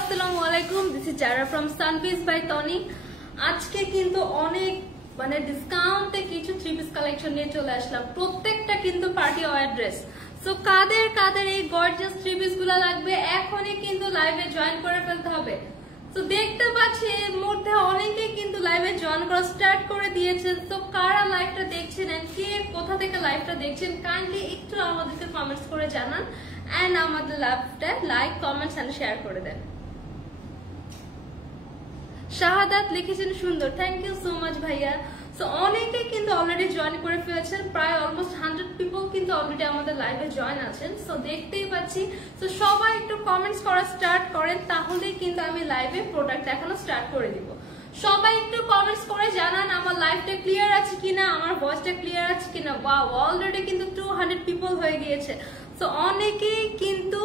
আসসালামু আলাইকুম, this is Zara from সানপিস বাই টনি। আজকে কিন্তু অনেক ডিসকাউন্টে কিছু থ্রি পিস কালেকশন নিয়ে চলে আসলাম। প্রত্যেকটা কিন্তু পার্টি ওয়্যার ড্রেস। সো কাদের কাদের এই গর্জিয়াস থ্রি পিস গুলো লাগবে এখনই কিন্তু লাইভে জয়েন করে ফেলতে হবে। তো দেখতে পাচ্ছি এর মধ্যে অনেকে কিন্তু লাইভে জয়েন করা স্টার্ট করে দিয়েছেন। তো কারা লাইভটা দেখছেন এন্ড কে কোথা থেকে লাইভটা দেখছেন কাইন্ডলি একটু আমাদেরকে কমেন্টস করে জানান এন্ড আমাদের লাইভটা লাইক কমেন্টস এন্ড শেয়ার করে দেন। শাহাদাত লিখেছেন সুন্দর, থ্যাংক ইউ সো মাচ ভাইয়া। সো অনেকে কিন্তু অলরেডি জয়েন করে ফেলেছেন, প্রায় অলমোস্ট 100 পিপল কিন্তু অলরেডি আমাদের লাইভে জয়েন আছেন। সো দেখতেই পাচ্ছি। সো সবাই একটু কমেন্টস করা স্টার্ট করেন, তাহলেই কিন্তু আমি লাইভে প্রোডাক্ট এখনো স্টার্ট করে দিব। সবাই একটু কমেন্টস করে জানান আমার লাইভটা ক্লিয়ার আছে কিনা, আমার ভয়েসটা ক্লিয়ার আছে কিনা। ওয়াও, অলরেডি কিন্তু 200 পিপল হয়ে গিয়েছে। সো অনেকেই কিন্তু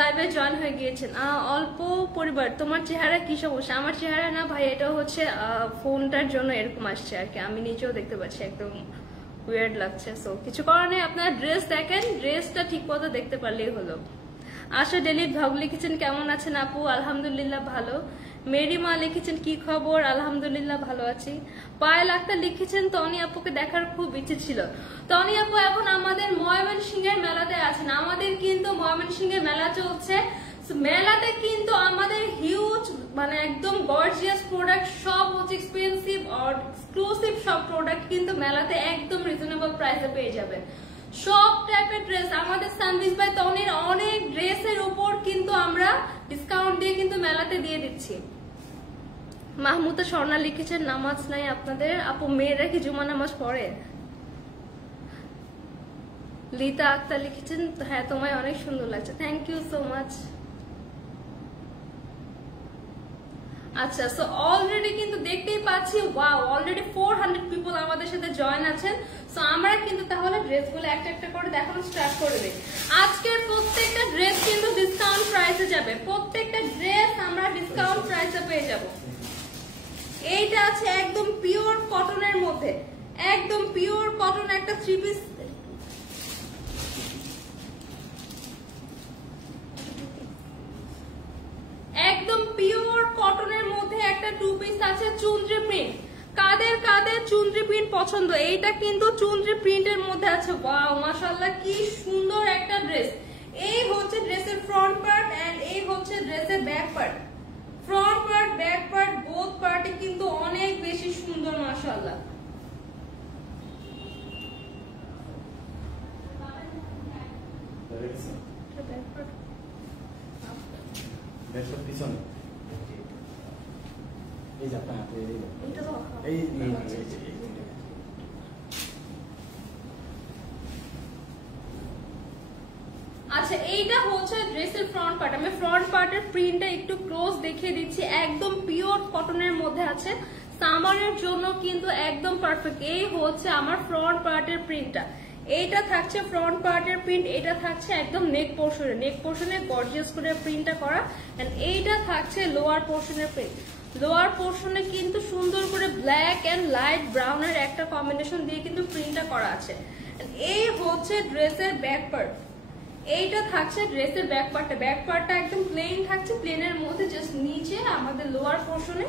লাইভে জয়েন হয়ে গিয়েছেন। অল্প পরিবার, তোমার চেহারা কি সমস্যা? আমার চেহারা না ভাই, এটা হচ্ছে ফোনটার জন্য এরকম আসছে আর কি। আমি নিজেও দেখতে পাচ্ছি একদম উইয়ার্ড লাগছে। সো কিছু করার নেই, আপনারা ড্রেস দেখেন, ড্রেসটা ঠিক মতো দেখতে পারলেই হলো। আশা ডেলি ভাগ লিখেছেন কেমন আছেন আপু? আলহামদুলিল্লাহ ভালো। মেরিমা লিখেছেন কি খবর? আলহামদুলিল্লাহ ভালো আছি। পায়েল আক্তার লিখেছেন টনি আপুকে দেখার খুব ইচ্ছে ছিল। টনি আপু এখন আমাদের ময়মনসিংহের মেলাতে আছেন। আমাদের কিন্তু ময়মনসিংহের মেলা চলছে। মেলাতে কিন্তু আমাদের হিউজ একদম গর্জিয়াস প্রোডাক্ট, সব হচ্ছে এক্সপেন্সিভ আর এক্সক্লুসিভ সব প্রোডাক্ট কিন্তু মেলাতে একদম রিজনেবল প্রাইসে পেয়ে যাবেন। সব টাইপের ড্রেস আমাদের সানপিস বাই টনির অনেক ড্রেসের উপর কিন্তু আমরা ডিসকাউন্ট দিয়ে কিন্তু মেলাতে দিয়ে দিচ্ছি। মাহমুদা স্বর্ণা লিখেছেন নামাজ নাই আপনাদের আপু, মেয়েরা কি জুমা নামাজ পড়ে? লিতা আক্তার লিখেছেন হ্যাঁ তোমায় অনেক সুন্দর লাগছে, থ্যাংক ইউ সো মাচ। আচ্ছা, সো অলরেডি কিন্তু দেখতেই পাচ্ছি ওয়াও, অলরেডি 400 পিপল আমাদের সাথে জয়েন আছেন। সো আমরা কিন্তু তাহলে ড্রেসগুলো একটা একটা করে দেখানো স্টার্ট করে দিই। আজকের প্রত্যেকটা ড্রেস কিন্তু ডিসকাউন্ট প্রাইসে যাবে, প্রত্যেকটা ড্রেস আমরা ডিসকাউন্ট প্রাইসে পেয়ে যাব। এইটা আছে একদম পিওর কটনের মধ্যে, একদম পিওর কটন একটা থ্রি পিস। একদম পিওর কটনের মধ্যে একটা টু পিস আছে চুনরি প্রিন্ট। কাদের কাদের চুনরি প্রিন্ট পছন্দ? এইটা কিন্তু চুনরি প্রিন্টের মধ্যে আছে। ওয়াও মাশাআল্লাহ, কি সুন্দর একটা ড্রেস। এই হচ্ছে ড্রেসের ফ্রন্ট পার্ট এন্ড এই হচ্ছে ড্রেসের back part. Front part back part both পার্টে কিন্তু অনেক বেশি সুন্দর মাশাআল্লাহ। আচ্ছা, এইটা হচ্ছে ড্রেসের ফ্রন্ট পার্ট। আমি ফ্রন্ট পার্টের প্রিন্টটা একটু ক্লোজ দেখিয়ে দিচ্ছি। একদম পিওর কটনের মধ্যে আছে, সামারের জন্য কিন্তু একদম পারফেক্ট। এই হচ্ছে আমার ফ্রন্ট পার্টের প্রিন্টটা। এইটা থাকছে ফ্রন্ট পার্টের প্রিন্ট, এটা থাকছে একদম নেক পোর্শনে, নেক পোর্শনে গর্জিয়াস করে প্রিন্টটা করা। এন্ড এইটা থাকছে লোয়ার পোর্শনের প্রিন্ট। লোয়ার পোর্শনে কিন্তু সুন্দর করে ব্ল্যাক এন্ড লাইট ব্রাউনের একটা কম্বিনেশন দিয়ে কিন্তু প্রিন্টটা করা আছে। এই হচ্ছে ড্রেসের ব্যাক পার্ট। এইটা থাকছে ড্রেসের ব্যাক পার্টটা। ব্যাক পার্টটা একদম প্লেন থাকছে, প্লেনের মধ্যে জাস্ট নিচে আমাদের লোয়ার পোর্শনে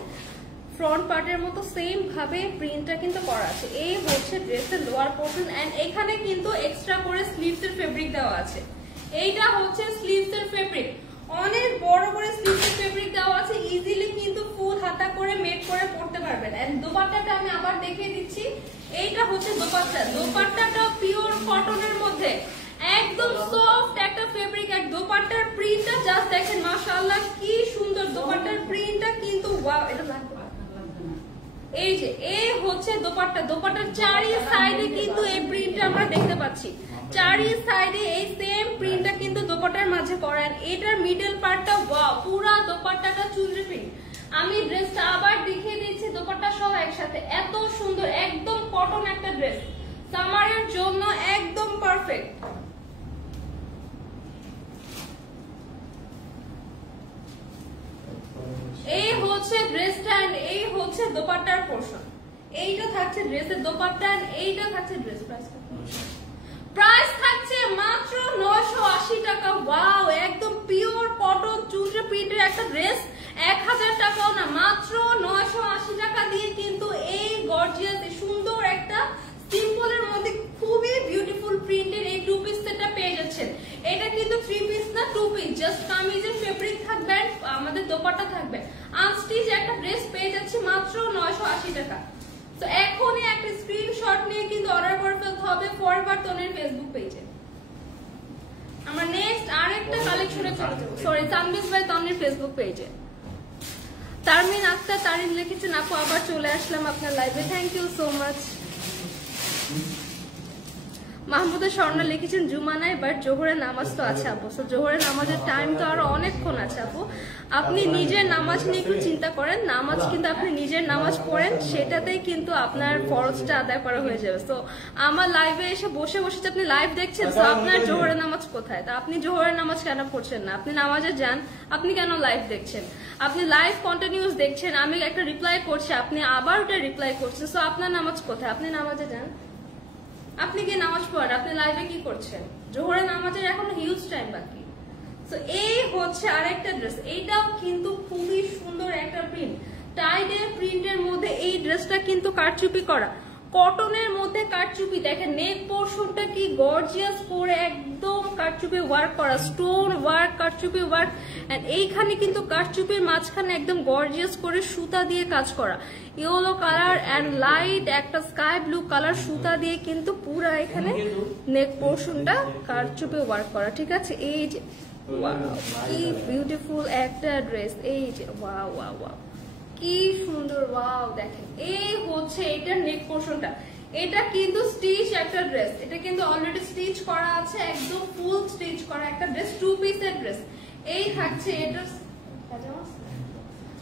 ফ্রন্ট পার্টের মতো সেম ভাবে প্রিন্টটা কিন্তু করা আছে। এই হচ্ছে ড্রেসের লোয়ার পোর্শন এন্ড এখানে কিন্তু এক্সট্রা করে স্লিভস এর ফেব্রিক দেওয়া আছে। এইটা হচ্ছে স্লিভস এর ফেব্রিক, অনেক বড় করে স্লিভস এর ফেব্রিক দেওয়া আছে। ইজিলি কিন্তু ফুল হাতা করে মেক করে পরতে পারবেন। এন্ড দোপাট্টাটা আমি আবার দেখিয়ে দিচ্ছি। এইটা হচ্ছে দোপাট্টা। দোপাট্টাটা পিওর কটনের মধ্যে একদম সফট একটা ফেব্রিক। এক দোপাট্টার প্রিন্টটা জাস্ট দেখেন মাশাআল্লাহ, কি সুন্দর দোপাট্টার প্রিন্টটা কিন্তু ওয়াও। এটা এই যে এই হচ্ছে দোপাট্টা। দোপাট্টার চারি সাইডে কিন্তু এই প্রিন্টটা আমরা দেখতে পাচ্ছি। চারি সাইডে এই সেম প্রিন্টটা কিন্তু দোপাট্টার মাঝে করেন। এটার মিডল পার্টটা ওয়াও, পুরা দোপাট্টাটা চুনরি প্রিন্ট। আমি ড্রেসটা আবার দেখিয়ে দিচ্ছি দোপাট্টা সহ একসাথে। এত সুন্দর একদম কটন একটা ড্রেস, সামারের জন্য একদম পারফেক্ট। এই হচ্ছে ড্রেসটা এন্ড এই হচ্ছে দোপাট্টার পোরশন। এইটা থাকছে ড্রেসের দোপাট্টা এন্ড এইটা থাকছে ড্রেস। প্রাইস থাকছে থাকছে মাত্র 980 টাকা। ওয়াও, একদম পিওর কটন চুনরি প্রিন্টের একটা ড্রেস, 1000 টাকাও না, মাত্র 980 টাকা দিয়ে কিন্তু এই গর্জিয়াস সুন্দর একটা সিম্পলের মধ্যে খুবই বিউটিফুল প্রিন্টের এই 2 পিস সেটটা পেয়ে যাচ্ছেন। এটা কিন্তু 3 পিস না 2 পিস, জাস্ট কামিজের ফেব্রিক থাকবে, আমাদের দোপাট্টা থাকবে, আনস্টিচ একটা ড্রেস পেয়ে যাচ্ছে মাত্র 980 টাকা। তো এখনই একটা স্ক্রিনশট নিয়ে কিন্তু অর্ডার করে ফেলতে হবে ফরএভার তনির ফেসবুক পেজে। আমরা নেক্সট আরেকটা কালেকশনে চলে যাব, সরি তানবিজ বাই তনির ফেসবুক পেজে। তারমিন আক্তার তারিন লিখেছেন আপু আবার চলে আসলাম আপনার লাইভে, thank you so much. Mahmuda Swarna লিখেছেন জুমানায় বাট জোহরের নামাজ তো আছে আপু, তো জোহরের নামাজের টাইম তো আরো অনেকক্ষণ আছে আপু। আপনি নিজের নামাজ নিয়ে একটু চিন্তা করেন, নামাজ কিন্তু আপনি নিজের নামাজ পড়েন, সেটাতেই কিন্তু আপনার ফরজটা আদায় করা হয়ে যাবে। তো আমার লাইভে এসে বসে বসে আপনি লাইভ দেখছেন, তো আপনার জোহরের নামাজ কোথায়? তা আপনি জোহরের নামাজ কেন পড়ছেন না? আপনি নামাজে যান, আপনি কেন লাইভ দেখছেন? আপনি লাইভ কন্টিনিউস দেখছেন, আমি একটা রিপ্লাই করছি, আপনি আবার ওটা রিপ্লাই করছেন, তো আপনার নামাজ কোথায়? আপনি নামাজে যান, আপনি কি নামাজ পড়েন, আপনি লাইভে কি করছেন? জোহরের নামাজের এখন হিউজ টাইম বাকি। তো এই হচ্ছে আরেকটা ড্রেস, এইটাও কিন্তু খুবই সুন্দর একটা প্রিন্ট, টাইডের প্রিন্টের মধ্যে এই ড্রেসটা কিন্তু কারচুপি করা, কটনের মধ্যে কারচুপি, দেখেন নেক পোরশনটা কি গর্জিয়াস করে একদম কারচুপি ওয়ার্ক করা, স্টোন ওয়ার্ক, কারচুপি ওয়ার্ক, এন্ড এইখানে কিন্তু কারচুপির মাঝখানে একদম গর্জিয়াস করে সুতা দিয়ে কাজ করা, ইয়েলো কালার এন্ড লাইট একটা স্কাই ব্লু কালার সুতা দিয়ে কিন্তু পুরো এখানে নেক পোরশনটা কারচুপি ওয়ার্ক করা, ঠিক আছে। এই যে কি বিউটিফুল একটা ড্রেস, এই যে ওয়াও ওয়াও ওয়াও কি সুন্দর, ওয়াও দেখেন এই হচ্ছে এটার নেক পোরশনটা, এটা কিন্তু স্টিচ একটা ড্রেস, এটা কিন্তু অলরেডি স্টিচ করা আছে, একদম ফুল স্টিচ করা একটা ড্রেস, 2 পিসের ড্রেস। এই থাকছে এটা,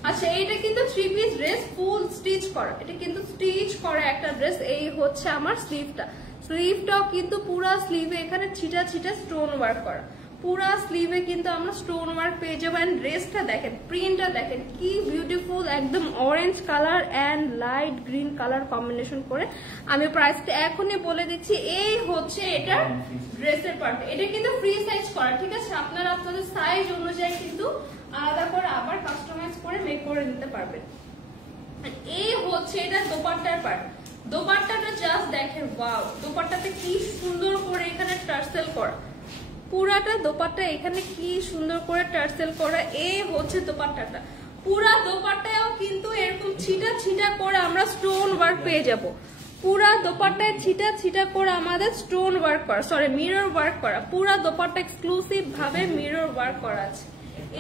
আচ্ছা এটা কিন্তু 3 পিস ড্রেস ফুল স্টিচ করা, এটা কিন্তু স্টিচ করা একটা ড্রেস। এই হচ্ছে আমার স্লিভটা, স্লিভটাও কিন্তু পুরা স্লিভে এখানে ছিটা ছিটা স্টোন ওয়ার্ক করা, পুরা স্লিভে কিন্তু আমরা স্টোন ওয়ার্ক পেয়ে যাবো। এন্ড ড্রেসটা দেখেন, প্রিন্টটা দেখেন কি বিউটিফুল, একদম orange colour and light green colour combination করে। আমি প্রাইসটা এখনই বলে দিচ্ছি, এই হচ্ছে এটার ড্রেসের পার্ট, এটা কিন্তু ফ্রি সাইজ করা, ঠিক আছে। আপনারা আপনাদের সাইজ অনুযায়ী কিন্তু আলাদা করে আবার কাস্টমাইজ করে মেক করে নিতে পারবেন। এই হচ্ছে এটা দোপাট্টার পার্ট, দোপাট্টাটা জাস্ট দেখেন ওয়াও, দোপাট্টাতে কি সুন্দর করে এখানে টার্সেল করা, পুরাটা দোপাট্টা এখানে কি সুন্দর করে টার্সেল করা। এই হচ্ছে দোপাট্টাটা, পুরা দোপাট্টায়ও কিন্তু এরকম ছিটা ছিটা করে আমরা স্টোন ওয়ার্ক পেয়ে যাব, পুরা দোপাট্টায় ছিটা ছিটা করে আমাদের স্টোন ওয়ার্ক করা, সরি মিরর ওয়ার্ক করা, পুরা দোপাট্টা এক্সক্লুসিভ ভাবে মিরর ওয়ার্ক করা আছে।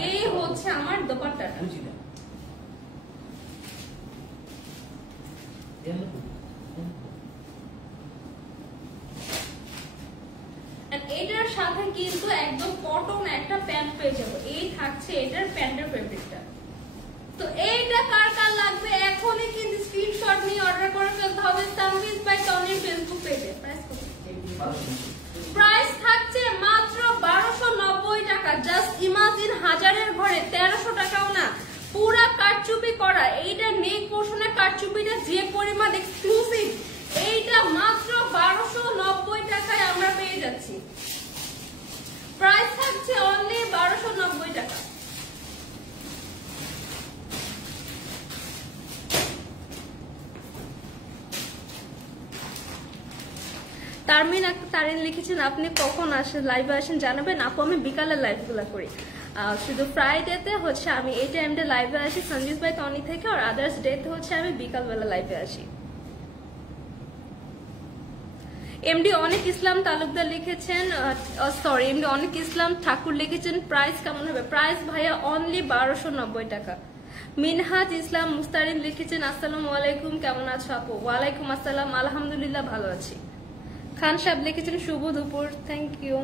এই হচ্ছে আমার দোপাট্টাটা, এটার সাথে কিন্তু একদম কটন একটা প্যান্ট পেয়ে যাবো, এই থাকছে এটার প্যান্টের ফেব্রিকটা। তো এইটা কার কার লাগবে এখনই কিন্তু স্ক্রিনশট নিয়ে অর্ডার করে ফেলতে হবে তানবিজ বাই তনির ফেসবুক পেজে। প্রাইস থাকছে মাত্র 1290 টাকা, জাস্ট ইমাজিন হাজারের ঘরে 1300 টাকাও না, পুরা কারচুপি করা, এইটা নেক পোরশনের কারচুপিটা যে পরিমাণ এক্সক্লুসিভ, এইটা মাত্র 1290 টাকায় আমরা পেয়ে যাচ্ছি। প্রাইস থাকছে অনলি 1290 টাকা। তারমিন তারিন লিখেছেন আপনি কখন আসেন, লাইভে আসেন জানাবেন। আপু আমি বিকালের লাইভ গুলা করি, শুধু ফ্রাইডেতে হচ্ছে আমি এই টাইমটা লাইভে আসি সঞ্জিত ভাই তনি থেকে, আর আদার্স ডেতে হচ্ছে আমি বিকালবেলা লাইভে আসি। এমডি অনেক ইসলাম তালুকদার লিখেছেন, সরি এমডি অনেক ইসলাম ঠাকুর লিখেছেন প্রাইস কেমন হবে, প্রাইস ভাইয়া অনলি 1290 টাকা। মিনহাজ ইসলাম মুস্তারিন লিখেছেন আসসালামু আলাইকুম, কেমন আছো আপু? ওয়ালাইকুম আসসালাম, আলহামদুলিল্লাহ ভালো আছি। খান সাহেব লিখেছেন শুভ দুপুর, থ্যাংক ইউ।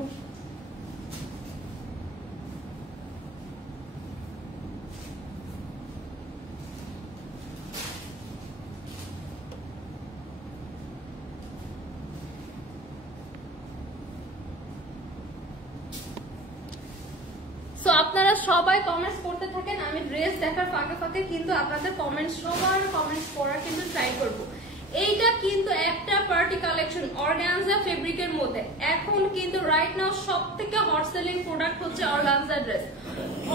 সো আপনারা সবাই কমেন্টস করতে থাকেন, আমি ড্রেস দেখার ফাঁকে ফাঁকে কিন্তু আপনাদের কমেন্টস সবার কমেন্টস পড়ার কিন্তু ট্রাই করব। এইটা কিন্তু একটা পার্টি কালেকশন অর্গানজা ফেব্রিকের মধ্যে। এখন কিন্তু রাইট নাও সবথেকে হট সেলিং প্রোডাক্ট হচ্ছে অর্গানজা ড্রেস।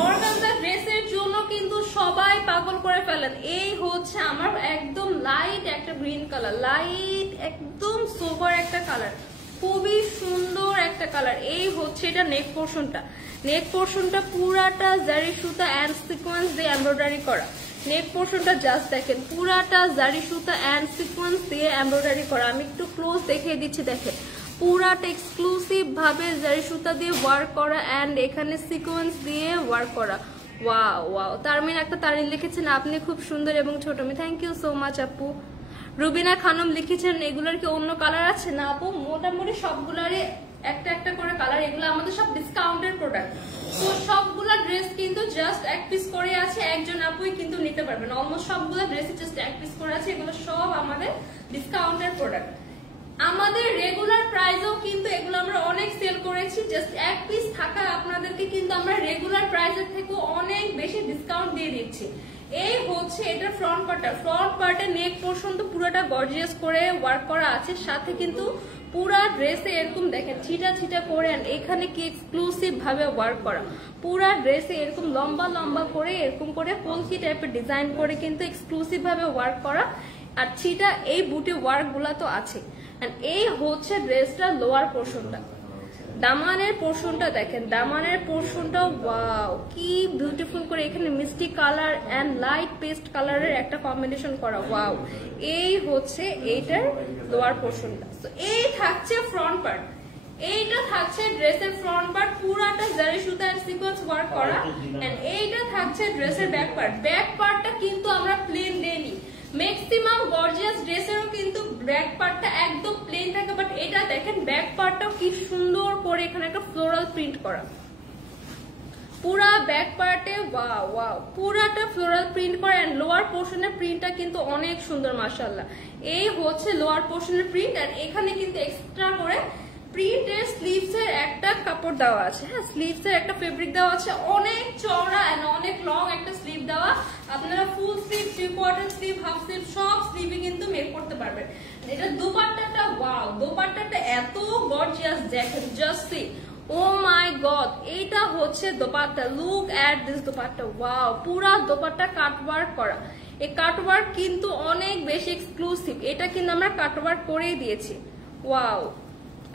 অর্গানজা ড্রেসের জন্য কিন্তু সবাই পাগল করে ফেলেন। এই হচ্ছে আমার একদম লাইট একটা গ্রিন কালার, লাইট একদম সোবার একটা কালার, খুবই সুন্দর একটা কালার। এই হচ্ছে এটা নেক পোর্শনটা। নেক পোর্শনটা পুরাটা জারি সুতা এন্ড সিকোয়েন্স দিয়ে এমব্রয়ডারি করা। নেক পোর্শনটা জাস্ট দেখেন, পুরাটা জারি সুতা এন্ড সিকোয়েন্স দিয়ে এমব্রয়ডারি করা। আমি একটু ক্লোজ দেখিয়ে দিচ্ছি, দেখেন পুরাটা এক্সক্লুসিভ ভাবে জারি সুতা দিয়ে ওয়ার্ক করা এন্ড এখানে সিকোয়েন্স দিয়ে ওয়ার্ক করা। Wow wow. তারমিন একটা তারিন লিখেছেন আপনি খুব সুন্দর এবং ছোট। আমি থ্যাংক ইউ সো মাচ আপু। রুবিনা খানম লিখেছেন এগুলোর কি অন্য কালার আছে? না আপু, মোটামুটি সবগুলারই একটা একটা করে কালার। এগুলো আমাদের সব ডিসকাউন্টের প্রোডাক্ট, তো সবগুলা ড্রেস কিন্তু জাস্ট এক পিস করে আছে, একজন আপুই কিন্তু নিতে পারবেন। অলমোস্ট সবগুলা ড্রেস জাস্ট এক পিস করে আছে, এগুলো সব আমাদের ডিসকাউন্টের প্রোডাক্ট। আমাদের রেগুলার প্রাইসেও কিন্তু এগুলো আমরা অনেক সেল করেছি, জাস্ট এক পিস থাকা আপনাদেরকে কিন্তু আমরা রেগুলার প্রাইসের থেকে অনেক বেশি ডিসকাউন্ট দিয়ে দিচ্ছি। এই হচ্ছে এটা ফ্রন্ট পার্টটা। ফ্রন্ট পার্টের নেক পোর্শন তো পুরোটা গর্জিয়াস করে ওয়ার্ক করা আছে, সাথে কিন্তু পুরা ড্রেসে এরকম দেখেন ছিটা ছিটা করে এখানে কি এক্সক্লুসিভ ভাবে ওয়ার্ক করা। পুরা ড্রেসে এরকম লম্বা লম্বা করে এরকম করে কলকি টাইপের ডিজাইন করে কিন্তু এক্সক্লুসিভ ভাবে ওয়ার্ক করা, আর ছিটা এই বুটি ওয়ার্ক গুলা তো আছে। এই হচ্ছে ড্রেসটা লোয়ার পোর্শনটা। দামানের পোর্শনটা দেখেন, দামানের পোর্শনটা ওয়াও কি বিউটিফুল করে এখানে মিষ্টি কালার এন্ড লাইট পেস্ট কালারের একটা কম্বিনেশন করা। ওয়াও, এই হচ্ছে এইটার লোয়ার পোর্শনটা। তো এই থাকছে ফ্রন্ট পার্ট, এইটা থাকছে ড্রেসের ফ্রন্ট পার্ট, পুরাটা জারি সুতা এন্ড সিকোয়েন্স ওয়ার্ক করা। এন্ড এইটা থাকছে ড্রেসের ব্যাক পার্ট। ব্যাক পার্টটা কিন্তু আমরা প্লেন দেইনি, ম্যাক্সিমাম গর্জিয়াস ড্রেসেরও কিন্তু ব্যাক পার্টটা একদম প্লেন থাকে, বাট এটা দেখেন ব্যাক পার্টটাও কি সুন্দর করে এখানে একটা ফ্লোরাল প্রিন্ট করা। পুরা ব্যাক পার্টে ওয়াও ওয়াও, পুরাটা ফ্লোরাল প্রিন্ট করা। এন্ড লোয়ার পোর্শনের প্রিন্টটা কিন্তু অনেক সুন্দর মাশাআল্লাহ। এই হচ্ছে লোয়ার পোর্শনের প্রিন্ট, আর এখানে কিন্তু এক্সট্রা করে প্রিন্টের স্লিভস এর একটা কাপড় দেওয়া আছে। হ্যাঁ, স্লিভস এর একটা ফেব্রিক দেওয়া আছে, অনেক চওড়া এন্ড অনেক লং একটা স্লিভ দেওয়া। আপনারা full sleeve, 3/4 sleeve, half sleeve সব স্লিভে কিন্তু মেক করতে পারবেন। এটা দোপাট্টাটা ওয়াও, দোপাট্টাটা এত গর্জিয়াস দেখেন, just see, O my god. এইটা হচ্ছে dupatta, look at this dupatta. Wow, পুরা দোপাট্টা কাটওয়ার্ক করা। এই কাটওয়ার্ক কিন্তু অনেক বেশি এক্সক্লুসিভ, এটা কিন্তু আমরা কাটওয়ার্ক করেই দিয়েছি। ওয়াও।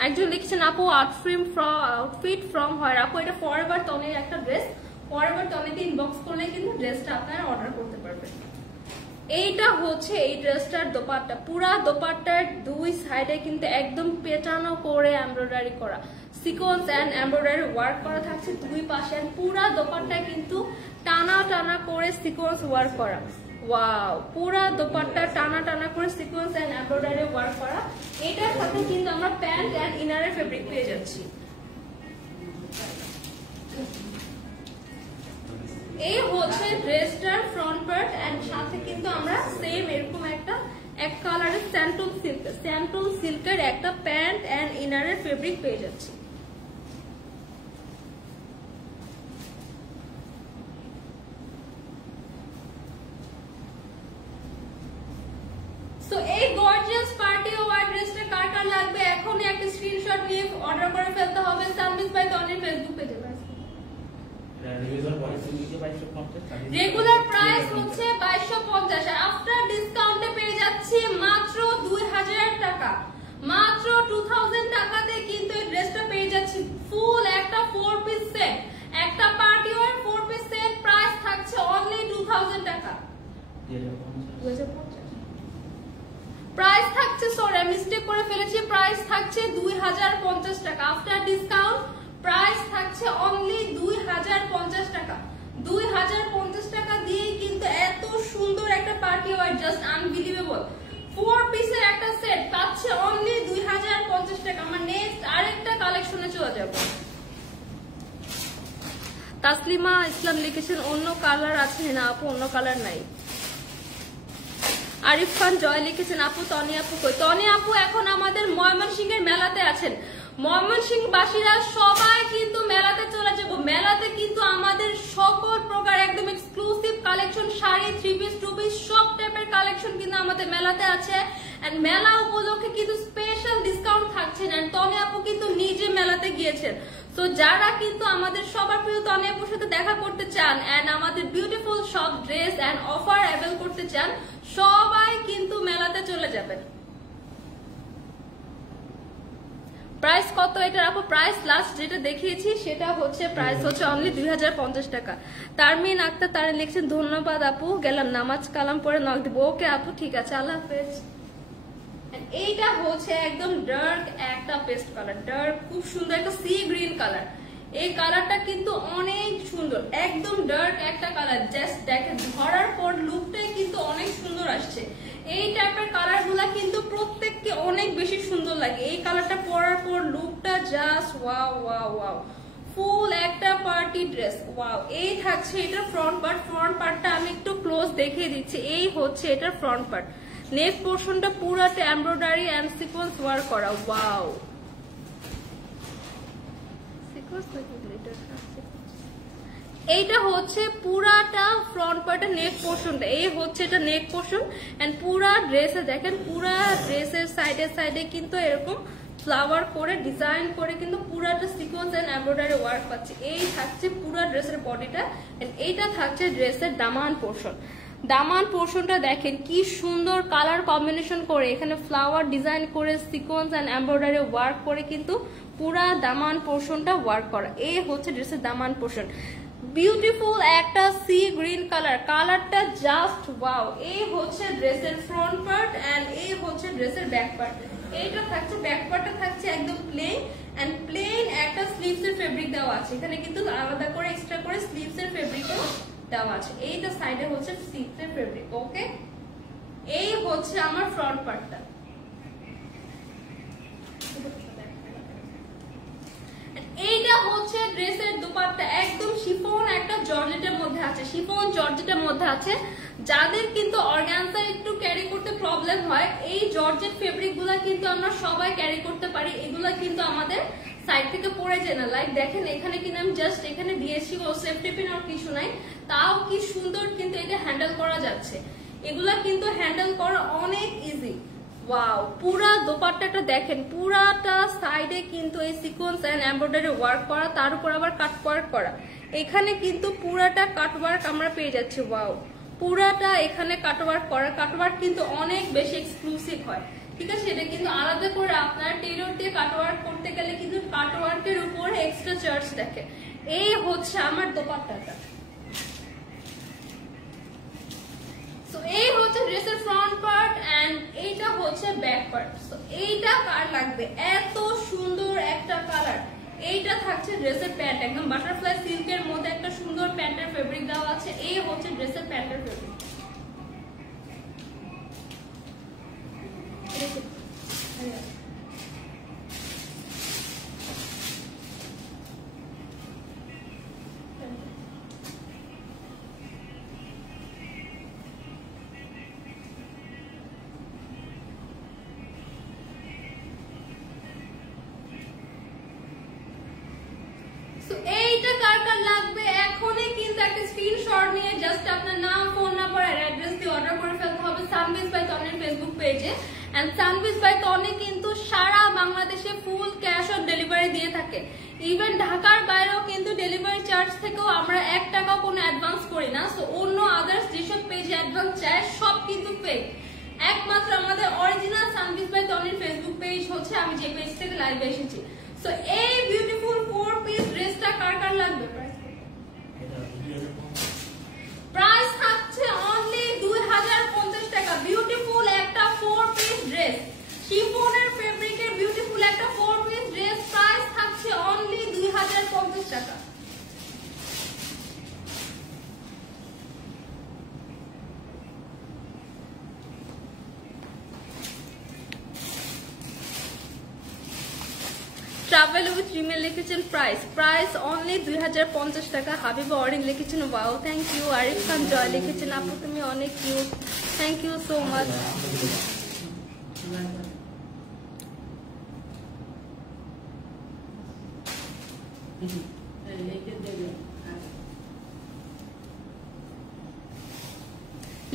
একজন লিখছেন আপু আউটফিট ফ্রম হয়। আপু এটা ফরএভার টনির একটা ড্রেস, ফরএভার টনিতে ইনবক্স করলে কিন্তু ড্রেসটা আপনারা অর্ডার করতে পারবেন। এইটা হচ্ছে এই ড্রেসটার দোপাট্টা। পুরা দোপাট্টার দুই সাইডে কিন্তু একদম পেটানো করে এমব্রয়ডারি করা, সিকোয়েন্স এন্ড এমব্রয়ডারি ওয়ার্ক করা থাকছে দুই পাশে। পুরা দোপাট্টায় কিন্তু টানা টানা করে সিকোয়েন্স ওয়ার্ক করা। ওয়াও, পুরা দোপাট্টা টানা টানা করে সিকোয়েন্স এন্ড এমব্রয়ডারি ওয়ার্ক করা। এটার সাথে কিন্তু আমরা প্যান্ট এন্ড ইনারের ফেব্রিক পেয়ে যাচ্ছি। এই হচ্ছে ড্রেসটার ফ্রন্ট পার্ট, এন্ড সাথে কিন্তু আমরা সেম এরকম একটা এক কালারের স্যান্টুন সিল্কের একটা প্যান্ট এন্ড ইনারের ফেব্রিক পেয়ে যাচ্ছি। তো এই গর্জিয়াস পার্টি ওয়্যার ড্রেসটা কার কার লাগবে এখনই একটা স্ক্রিনশট নিয়ে অর্ডার করে ফেলতে হবে সানবিস বাই টনির ফেসবুক পেজে। রেগুলার প্রাইস হচ্ছে 2250, আর আফটার ডিসকাউন্টে পেয়ে যাচ্ছি মাত্র 2000 টাকা, মাত্র 2000 টাকাতে কিন্তু এই ড্রেসটা পেয়ে যাচ্ছি। ফুল একটা 4 পিস সেট, একটা party wear 4 piece set, price থাকছে অনলি 2000 টাকা। 2050 প্রাইস থাকছে, সরি মিস্টেক করে ফেলেছি, প্রাইস থাকছে 2050 টাকা। আফটার ডিসকাউন্ট প্রাইস থাকছে অনলি 2050 টাকা। 2050 টাকা দিয়ে কিন্তু এত সুন্দর একটা পার্টি ওয়্যার, জাস্ট আনবিলিভেবল। 4 পিসের একটা সেট পাচ্ছে অনলি 2050 টাকা। আমরা নেক্সট আরেকটা কালেকশনে চলে যাব। তাসলিমা ইসলাম লিখেছেন অন্য কালার আছে না আপু? অন্য কালার নাই। আরিফ খান জয় লিখেছেন আপু টনি আপু কই? টনি আপু এখন আমাদের ময়মনসিংহের মেলাতে আছেন। ময়মনসিংহবাসীরা সবাই কিন্তু মেলাতে চলে যাব। মেলাতে কিন্তু আমাদের সকল প্রকার একদম exclusive collection, sari, 3 piece, 2 piece সব টাইপের কালেকশন কিন্তু আমাদের মেলাতে আছে। এন্ড মেলা উপলক্ষে কিন্তু স্পেশাল ডিসকাউন্ট থাকছে। এন্ড তনি আপু কিন্তু নিজে মেলাতে গিয়েছেন। তো যারা কিন্তু আমাদের সবার প্রিয় তনি আপুর সাথে দেখা করতে চান এন্ড আমাদের বিউটিফুল সব ড্রেস এন্ড অফার অ্যাভেল করতে চান, সবাই কিন্তু মেলাতে চলে যাবেন। প্রাইস কত এটার আপু? প্রাইস লাস্ট যেটা দেখিয়েছি সেটা হচ্ছে প্রাইস হচ্ছে অনলি 2050 টাকা। তারমিন আক্তার তারা লিখছেন ধন্যবাদ আপু, গেলাম নামাজ কালাম পরে নক দিব। ওকে আপু ঠিক আছে, আল্লাহ হাফেজ। এইটা হচ্ছে একদম ডার্ক একটা পেস্ট কালার, ডার্ক খুব সুন্দর একটা সি গ্রিন কালার। এই কালারটা কিন্তু অনেক সুন্দর, একদম ডার্ক একটা কালার। জাস্ট দেখেন ধরার পর লুকটাই কিন্তু অনেক সুন্দর আসছে। এই টাইপের কালার গুলা কিন্তু প্রত্যেককে অনেক বেশি সুন্দর লাগে। এই কালারটা পরার পর লুকটা জাস্ট ওয়াও ওয়াও ওয়াও, ফুল একটা পার্টি ড্রেস। ওয়াও, এই থাকছে এটা ফ্রন্ট পার্ট। ফ্রন্ট পার্টটা আমি একটু ক্লোজ দেখিয়ে দিচ্ছি। এই হচ্ছে এটার ফ্রন্ট পার্ট। নেক পোর্শনটা পুরাটা এমব্রয়ডারি এন্ড সিকোয়েন্স ওয়ার্ক করা। ওয়াও, এইটা হচ্ছে পুরাটা ফ্রন্ট পার্টের নেক পোর্শনটা। এই হচ্ছে এটা নেক পোর্শন এন্ড পুরা ড্রেসে দেখেন, পুরা ড্রেসের সাইডে সাইডে কিন্তু এরকম ফ্লাওয়ার করে ডিজাইন করে কিন্তু পুরাটা সিকোয়েন্স এন্ড এমব্রয়ডারি ওয়ার্ক পাচ্ছে। এই থাকছে পুরা ড্রেসের বডিটা এন্ড এইটা থাকছে ড্রেসের দামান পোর্শন। দামান পোর্শনটা দেখেন কি সুন্দর কালার কম্বিনেশন করে এখানে ফ্লাওয়ার ডিজাইন করে সিকোয়েন্স এন্ড এমব্রয়ডারি ওয়ার্ক করে কিন্তু পুরা দামান পোর্শনটা ওয়ার্ক করা। এই হচ্ছে ড্রেসের দামান পোর্শন। বিউটিফুল একটা সি গ্রিন কালার, কালারটা জাস্ট ওয়াও। এই হচ্ছে ড্রেসের ফ্রন্ট পার্ট এন্ড এই হচ্ছে ড্রেসের ব্যাক পার্ট। এইটা থাকছে ব্যাক পার্টটা থাকছে একদম প্লেন এন্ড প্লেন একটা স্লিভস এর ফেব্রিক দেওয়া আছে। এখানে কিন্তু আলাদা করে এক্সট্রা করে স্লিভস এর ফেব্রিকও দেওয়া আছে। এইটা সাইডে হচ্ছে স্লিভস এর ফেব্রিক। ওকে, এই হচ্ছে আমার ফ্রন্ট পার্টটা। এইটা হচ্ছে ড্রেসের দুপাট্টা, একদম শিফন একটা জর্জেটের মধ্যে আছে, শিফন জর্জেটের মধ্যে আছে। যাদের কিন্তু অর্গানজা একটু ক্যারি করতে প্রবলেম হয়, এই জর্জেট ফেব্রিক গুলা কিন্তু আমরা সবাই ক্যারি করতে পারি। এগুলা কিন্তু আমাদের সাইড থেকে পড়ে যায় না। লাইক দেখেন এখানে কিন্তু আমি জাস্ট এখানে দিয়েছি ও সেফটি পিন আর কিছু নাই, তাও কি সুন্দর কিন্তু এটা হ্যান্ডেল করা যাচ্ছে। এগুলা কিন্তু হ্যান্ডেল করা অনেক ইজি। ওয়াও, পুরা দোপাট্টাটা দেখেন, পুরাটা সাইডে কিন্তু এই সিকোয়েন্স এন্ড এমব্রয়ডারি ওয়ার্ক করা, তার উপর আবার কাট ওয়ার্ক করা। এখানে কিন্তু পুরাটা কাট ওয়ার্ক আমরা পেয়ে যাচ্ছি। ওয়াও, পুরাটা এখানে কাট ওয়ার্ক করা। কাট ওয়ার্ক কিন্তু অনেক বেশি এক্সক্লুসিভ হয়, ঠিক আছে। এটা কিন্তু আলাদা করে আপনার টেইলর দিয়ে কাট ওয়ার্ক করতে গেলে কিন্তু কাট ওয়ার্কের উপর এক্সট্রা চার্জ থাকে। এই হচ্ছে আমার দোপাট্টাটা। এই হচ্ছে ড্রেসের ফ্রন্ট পার্ট এন্ড এইটা হচ্ছে ব্যাক পার্ট। তো এইটা কার লাগবে? এত সুন্দর একটা কালার। এইটা থাকছে ড্রেসের প্যান্ট, একদম বাটারফ্লাই সিল্কের মধ্যে একটা সুন্দর প্যান্টের ফেব্রিক দেওয়া আছে। এই হচ্ছে ড্রেসের প্যান্টের ফেব্রিক। এইটা কার কার লাগবে এখনই কিন্তু একটা স্ক্রিনশট নিয়ে জাস্ট আপনার নাম, ফোন নাম্বার আর অ্যাড্রেস দিয়ে অর্ডার করে ফেলতে হবে সানবিজ বাই তনির ফেসবুক পেজে। এন্ড সানবিজ বাই তনি কিন্তু সারা বাংলাদেশে ফুল ক্যাশ অন ডেলিভারি দিয়ে থাকে। ইভেন ঢাকার বাইরেও কিন্তু ডেলিভারি চার্জ থেকেও আমরা 1 টাকাও কোনো অ্যাডভান্স করি না। সো অন্য আদার্স যেসব পেজে অ্যাডভান্স চায় সব কিন্তু ফেক। একমাত্র আমাদের অরিজিনাল সানবিজ বাই তনির ফেসবুক পেজ হচ্ছে আমি যে পেজ থেকে লাইভে এসেছি। সো এই বিউটিফুল 4 পিস ড্রেসটা কার কার লাগবে? প্রাইস থাকছে অনলি 2050 টাকা। বিউটিফুল একটা 4 পিস ড্রেস, শিফনের ফেব্রিকের বিউটিফুল একটা 4 পিস ড্রেস, প্রাইস থাকছে অনলি 2050 টাকা। ট্রাভেল উইথ রিমেল লিখেছেন প্রাইস অনলি 2050 টাকা। হাবিবা অরিন লিখেছেন wow thank you. Arif Khan Joy লিখেছেন আপু তুমি অনেক cute, thank you so much.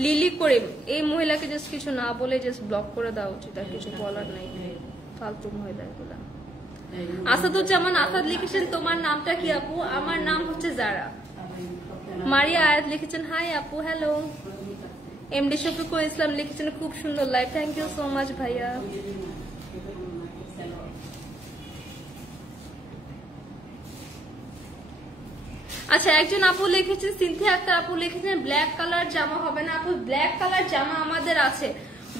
Lily Karim, এই মহিলাকে জাস্ট কিছু না বলে জাস্ট ব্লক করে দেওয়া উচিত, আর কিছু বলার নাই, ফালতু মহিলা এগুলা। আসাদুজ্জামান আসাদ লিখেছেন তোমার নামটা কি আপু? আমার নাম হচ্ছে জারা। মারিয়া আয়াত লিখেছেন হাই আপু, হ্যালো। এমডি শফিকুল ইসলাম লিখেছেন খুব সুন্দর live, thank you so much ভাইয়া। আচ্ছা, একজন আপু লিখেছেন, সিনথিয়া আক্তার আপু লিখেছেন ব্ল্যাক কালার জামা হবে না আপু? ব্ল্যাক কালার জামা আমাদের আছে,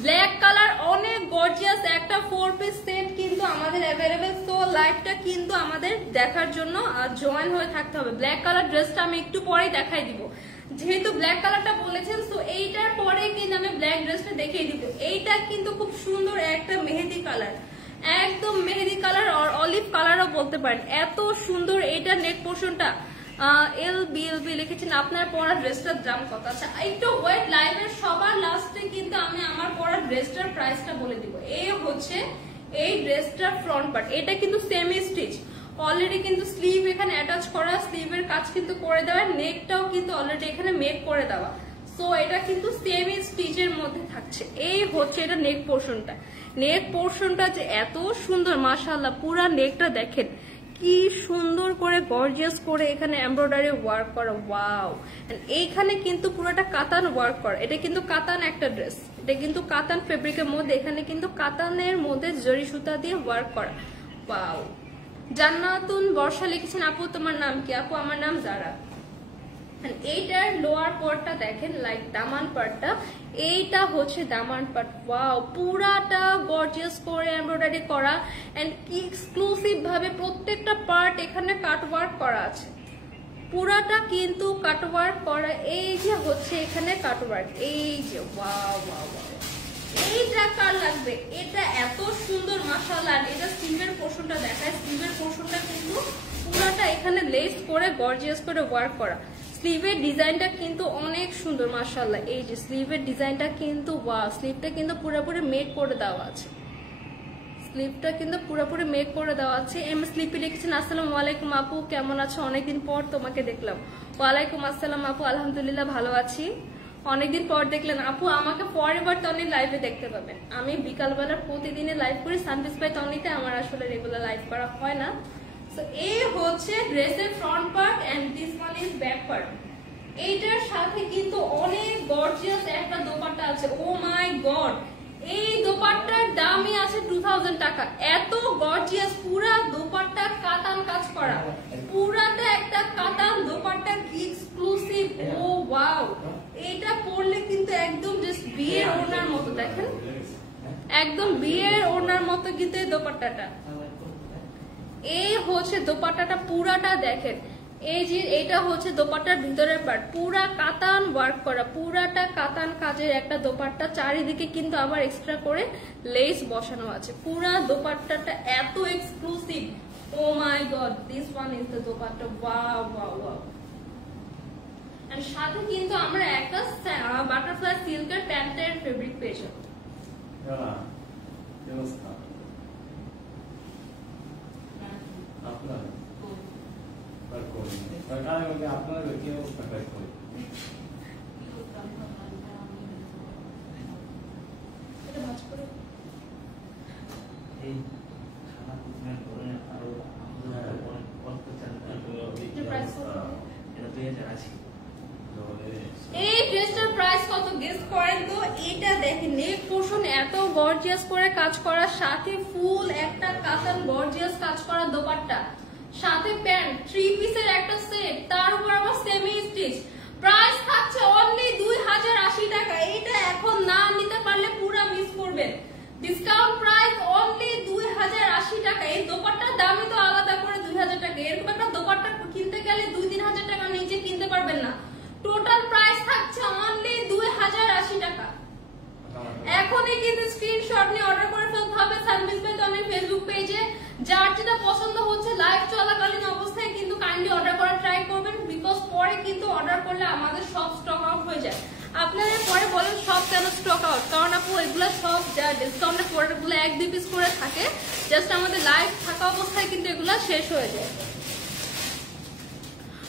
ব্ল্যাক কালার অনেক গর্জিয়াস একটা 4 পিস সেট কিন্তু আমাদের অ্যাভেলেবেল। তো লাইভটা কিন্তু আমাদের দেখার জন্য জয়েন হয়ে থাকতে হবে। ব্ল্যাক কালার ড্রেসটা আমি একটু পরেই দেখাই দিব, যেহেতু ব্ল্যাক কালারটা বলেছেন, তো এইটার পরে কিন্তু আমি ব্ল্যাক ড্রেসটা দেখিয়ে দিব। এইটা কিন্তু খুব সুন্দর একটা মেহেদি কালার, একদম মেহেদি কালার আর অলিভ কালারও বলতে পারেন, এত সুন্দর এইটা নেক পোর্শনটা। এলবি লিখেছেন আপনার পরা ড্রেসটার দাম কত? আচ্ছা একটু ওয়েট, লাইভের সবার লাস্টে কিন্তু আমি আমার পরা ড্রেসটার প্রাইসটা বলে দিব। এই হচ্ছে এই ড্রেসটার ফ্রন্ট পার্ট, এটা কিন্তু সেমি স্টিচ, অলরেডি কিন্তু স্লিভ এখানে অ্যাটাচ করা, স্লিভের কাজ কিন্তু করে দেওয়া, নেকটাও কিন্তু অলরেডি এখানে মেক করে দেওয়া। সো এটা কিন্তু সেমি স্টিচের মধ্যে থাকছে। এই হচ্ছে এটা নেক পোর্শনটা, নেক পোর্শনটা যে এত সুন্দর মাশাআল্লাহ, পুরা নেকটা দেখেন কি সুন্দর করে গর্জিয়াস করে এখানে এমব্রয়ডারি ওয়ার্ক করা, ওয়াও। এইখানে কিন্তু পুরোটা কাতান ওয়ার্ক করা, এটা কিন্তু কাতান একটা ড্রেস, এটা কিন্তু কাতান ফেব্রিকের মধ্যে, এখানে কিন্তু কাতানের মধ্যে জরি সুতা দিয়ে ওয়ার্ক করা, ওয়াও। জান্নাতুন বর্ষা লিখেছেন আপু তোমার নাম কি? আপু আমার নাম জারা। এইটার লোয়ার পার্টটা দেখেন, লাইক দামান পার্টটা, এইটা হচ্ছে দামান পার্ট, ওয়াও, পুরাটা গর্জিয়াস করে এমব্রয়ডারি করা এন্ড এক্সক্লুসিভ ভাবে প্রত্যেকটা পার্ট এখানে কাট ওয়ার্ক করা আছে, পুরাটা কিন্তু কাট ওয়ার্ক করা। এই যে হচ্ছে এখানে কাট ওয়ার্ক, এই যে ওয়াও ওয়াও ওয়াও, এইটা কার লাগবে? এটা এত সুন্দর মাশাআল্লাহ। এটা স্লিভের পোর্শনটা দেখায়, স্লিভের পোর্শনটা কিন্তু পুরাটা এখানে লেস করে গর্জিয়াস করে ওয়ার্ক করা। স্লিভের ডিজাইনটা কিন্তু অনেক সুন্দর মাশাআল্লাহ, এই যে স্লিভের ডিজাইনটা কিন্তু ওয়াও, স্লিভটা কিন্তু পুরোপুরি মেক করে দেওয়া আছে, স্লিভটা কিন্তু পুরোপুরি মেক করে দেওয়া আছে। এম স্লিপি লিখেছেন আসসালামু আলাইকুম আপু, কেমন আছো? অনেকদিন পর তোমাকে দেখলাম। ওয়ালাইকুম আসসালাম আপু, আলহামদুলিল্লাহ ভালো আছি, অনেকদিন পর দেখলেন আপু। আমাকে পরের তনি লাইভে দেখতে পাবেন, আমি বিকালবেলা প্রতিদিনে লাইভ করি সানপিস বাই তনিতে, আমার আসলে রেগুলার লাইভ করা হয় না। সো এই হচ্ছে ড্রেসের front part and this one is back part. এইটার সাথে কিন্তু অনেক গর্জিয়াস একটা দোপাট্টা আছে, ও মাই গড, এই দোপাট্টার দামই আছে 2000 টাকা, এত গর্জিয়াস, পুরা দোপাট্টা কাতান কাজ করা, পুরাটা একটা কাতান দোপাট্টা, কি এক্সক্লুসিভ, ও ওয়াও। এটা পরলে কিন্তু একদম জাস্ট বিয়ের ওড়নার মতো, দেখেন একদম বিয়ের ওড়নার মতো কিন্তু এই দোপাট্টাটা। এই হচ্ছে দোপাট্টাটা পুরাটা দেখেন, এই যে এটা হচ্ছে দোপাট্টার ভিতরের পার্ট, পুরা কাতান ওয়ার্ক করা, পুরাটা কাতান কাজের একটা দোপাট্টা, চারিদিকে কিন্তু আবার এক্সট্রা করে লেস বসানো আছে। পুরা দোপাট্টাটা এত exclusive, oh my God, this one is the dupatta, wow wow wow. And সাথে কিন্তু আমরা একটা বাটারফ্লাই সিল্কের প্যান্টের ফেব্রিক পেয়ে যাবো। এই ড্রেসটার প্রাইস কত গেস করেন তো? এটা দেখেন নেক পোর্শন এত গর্জিয়াস করে কাজ করা, সাথে ফুল একটা কাতান গর্জিয়াস কাজ করা দোপাট্টা, সাথে প্যান্ট, 3 পিসের একটা সেট, তার উপর আবার সেমি স্টিচ। প্রাইস থাকছে অনলি 2080 টাকা। এইটা এখন না নিতে পারলে পুরো মিস করবেন। ডিসকাউন্ট প্রাইস অনলি 2080 টাকা। এই দোপাট্টার দামই তো আলাদা করে 2000 টাকা। এরকম একটা দোপাট্টা কিনতে গেলে 2-3000 টাকা নিচে কিনতে পারবেন না। টোটাল প্রাইস থাকছে অনলি 2080 টাকা। এখনই কিন্তু স্ক্রিনশট নিয়ে অর্ডার করে ফেলতে হবে সানবিস বাই তনির ফেসবুক পেজে। যার যেটা পছন্দ হচ্ছে লাইভ চলাকালীন অবস্থায় কিন্তু কাইন্ডলি অর্ডার করার ট্রাই করবেন, বিকজ পরে কিন্তু অর্ডার করলে আমাদের সব স্টক আউট হয়ে যায়। আপনারা পরে বলেন সব কেন স্টক আউট, কারণ আপু এগুলো সব যা ডিসকাউন্টের প্রোডাক্টগুলো 1-2 পিস করে থাকে, জাস্ট আমাদের লাইভ থাকা অবস্থায় কিন্তু এগুলো শেষ হয়ে যায়।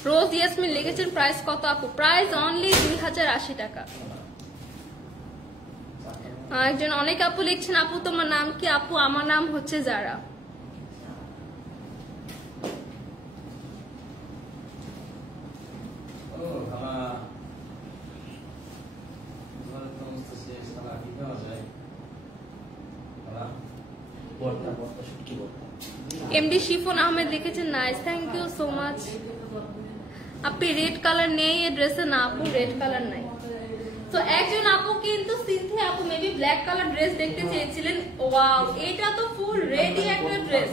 রোজ ইয়াসমিন লিখেছেন প্রাইস কত আপু? প্রাইস অনলি 2080 টাকা। একজন অনেক আপু লিখছেন, আপু তোমার নাম কি? আপু আমার নাম হচ্ছে যারা। এমডি শিফন আহমেদ লিখেছেন nice, thank you so much. আপনি রেড কালার নেই এই ড্রেসে? না আপু, রেড কালার নাই। তো একজন আপু কিন্তু সিনথিয়া আপু মেবি ব্ল্যাক কালার ড্রেস দেখতে চেয়েছিলেন। ওয়াও, এটা তো ফুল রেডি একটা ড্রেস।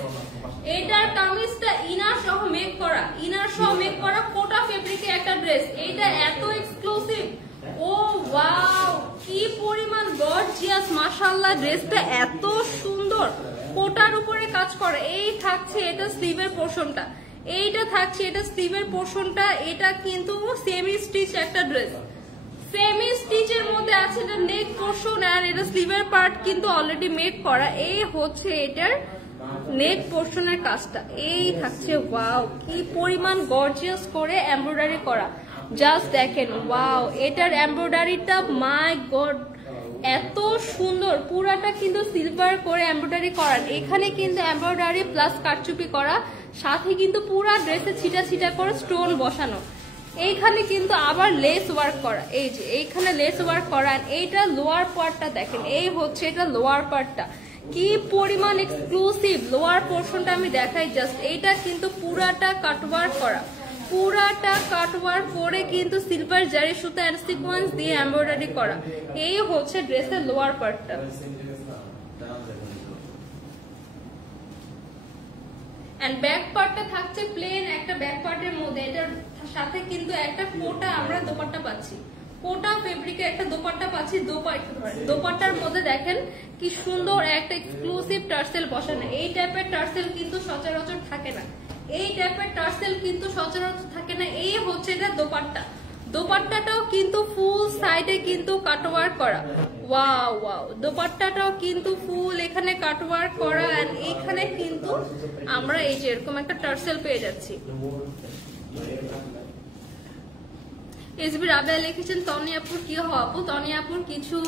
এটার কামিজটা ইনার সহ মেক করা, ইনার সহ মেক করা কোটা ফেব্রিকে একটা ড্রেস। এটা এত এক্সক্লুসিভ, ও ওয়াও, কি পরিমাণ গর্জিয়াস, মাশাআল্লাহ। ড্রেসটা এত সুন্দর, কোটার উপরে কাজ করা। এই থাকছে এটা স্লিভের পোরশনটা, এইটা থাকছে এটা স্লিভের পোরশনটা। এটা কিন্তু সেমি স্টিচ একটা ড্রেস, সেমি স্টিচের মধ্যে আছে এটা নেক পোরশন, আর এটা স্লিভের পার্ট কিন্তু অলরেডি মেক করা। এই হচ্ছে এটার নেক পোরশনের কাজটা, এই থাকছে। ওয়াও, কি পরিমাণ গর্জিয়াস করে এমব্রয়ডারি করা, জাস্ট দেখেন। ওয়াও, এটার এমব্রয়ডারিটা মাই গড এত সুন্দর, পুরাটা কিন্তু সিলভার করে এমব্রয়ডারি করা। এখানে কিন্তু এমব্রয়ডারি প্লাস কারচুপি করা, সাথে কিন্তু পুরা ড্রেসে ছিটা ছিটা করে স্টোন বসানো। এইখানে কিন্তু আবার লেস ওয়ার্ক করা, এই যে এইখানে লেস ওয়ার্ক করা। এইটা লোয়ার পার্টটা দেখেন, এই হচ্ছে এটা লোয়ার পার্টটা, কি পরিমাণ এক্সক্লুসিভ। লোয়ার পোর্শনটা আমি দেখাই জাস্ট। এইটা কিন্তু পুরাটা কাটওয়ার্ক করা, পুরাটা কাটওয়ার্ক করে কিন্তু সিলভার জারি সুতা এন্ড সিকোয়েন্স দিয়ে এমব্রয়ডারি করা। এই হচ্ছে ড্রেসের লোয়ার পার্টটা। এন্ড ব্যাক পার্টটা থাকছে প্লেন একটা ব্যাক পার্টের মধ্যে। এটার সাথে কিন্তু একটা কোটা আমরা দোপাট্টা পাচ্ছি, কোটা ফেব্রিকে একটা দোপাট্টা পাচ্ছি। দোপাট্টার মধ্যে দেখেন কি সুন্দর একটা এক্সক্লুসিভ টার্সেল বসানো। এই টাইপের টার্সেল কিন্তু সচরাচর থাকে না, এই টাইপের টার্সেল কিন্তু সচরাচর থাকে না। এই হচ্ছে এটা দোপাট্টা, দোপাট্টাটাও কিন্তু ফুল সাইডে কিন্তু কাটওয়ার্ক করা। ওয়াও ওয়াও, দোপাট্টাটাও কিন্তু ফুল এখানে কাটওয়ার্ক করা। আর এখানে কিন্তু আমরা এই যে এরকম একটা টার্সেল পেয়ে যাচ্ছি। এসবি রাবেয়া লিখেছেন তনিয়াপুর কি হও? আপু তনিয়াপুর কিছু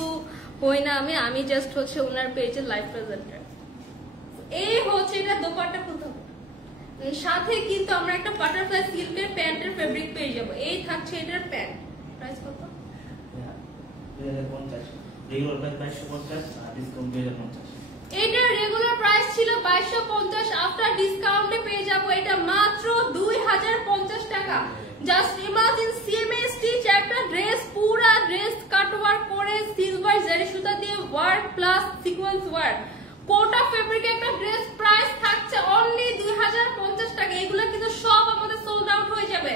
হই না, আমি জাস্ট হচ্ছে ওনার পেজের লাইভ প্রেজেন্টার। এই হচ্ছে এটা দোপাট্টা, সাথে কিন্তু আমরা একটা বাটারফ্লাই সিল্কের প্যান্টের ফেব্রিক পেয়ে যাবো। এই থাকছে এটার প্যান্ট। প্রাইস কত? এটার রেগুলার প্রাইস ছিল 2250, আফটার ডিসকাউন্টে পেয়ে যাবো এটা মাত্র 2050 টাকা। জাস্ট ইমাজিন, সেমি স্টিচ একটা ড্রেস, পুরা ড্রেস কাটওয়ার্ক করে সিলভার জারি সুতা দিয়ে ওয়ার্ক প্লাস সিকোয়েন্স ওয়ার্ক, কোটা ফেব্রিকে একটা ড্রেস। প্রাইস থাকছে অনলি 2050 টাকা। এগুলো কিন্তু সব আমাদের সোল্ড আউট হয়ে যাবে।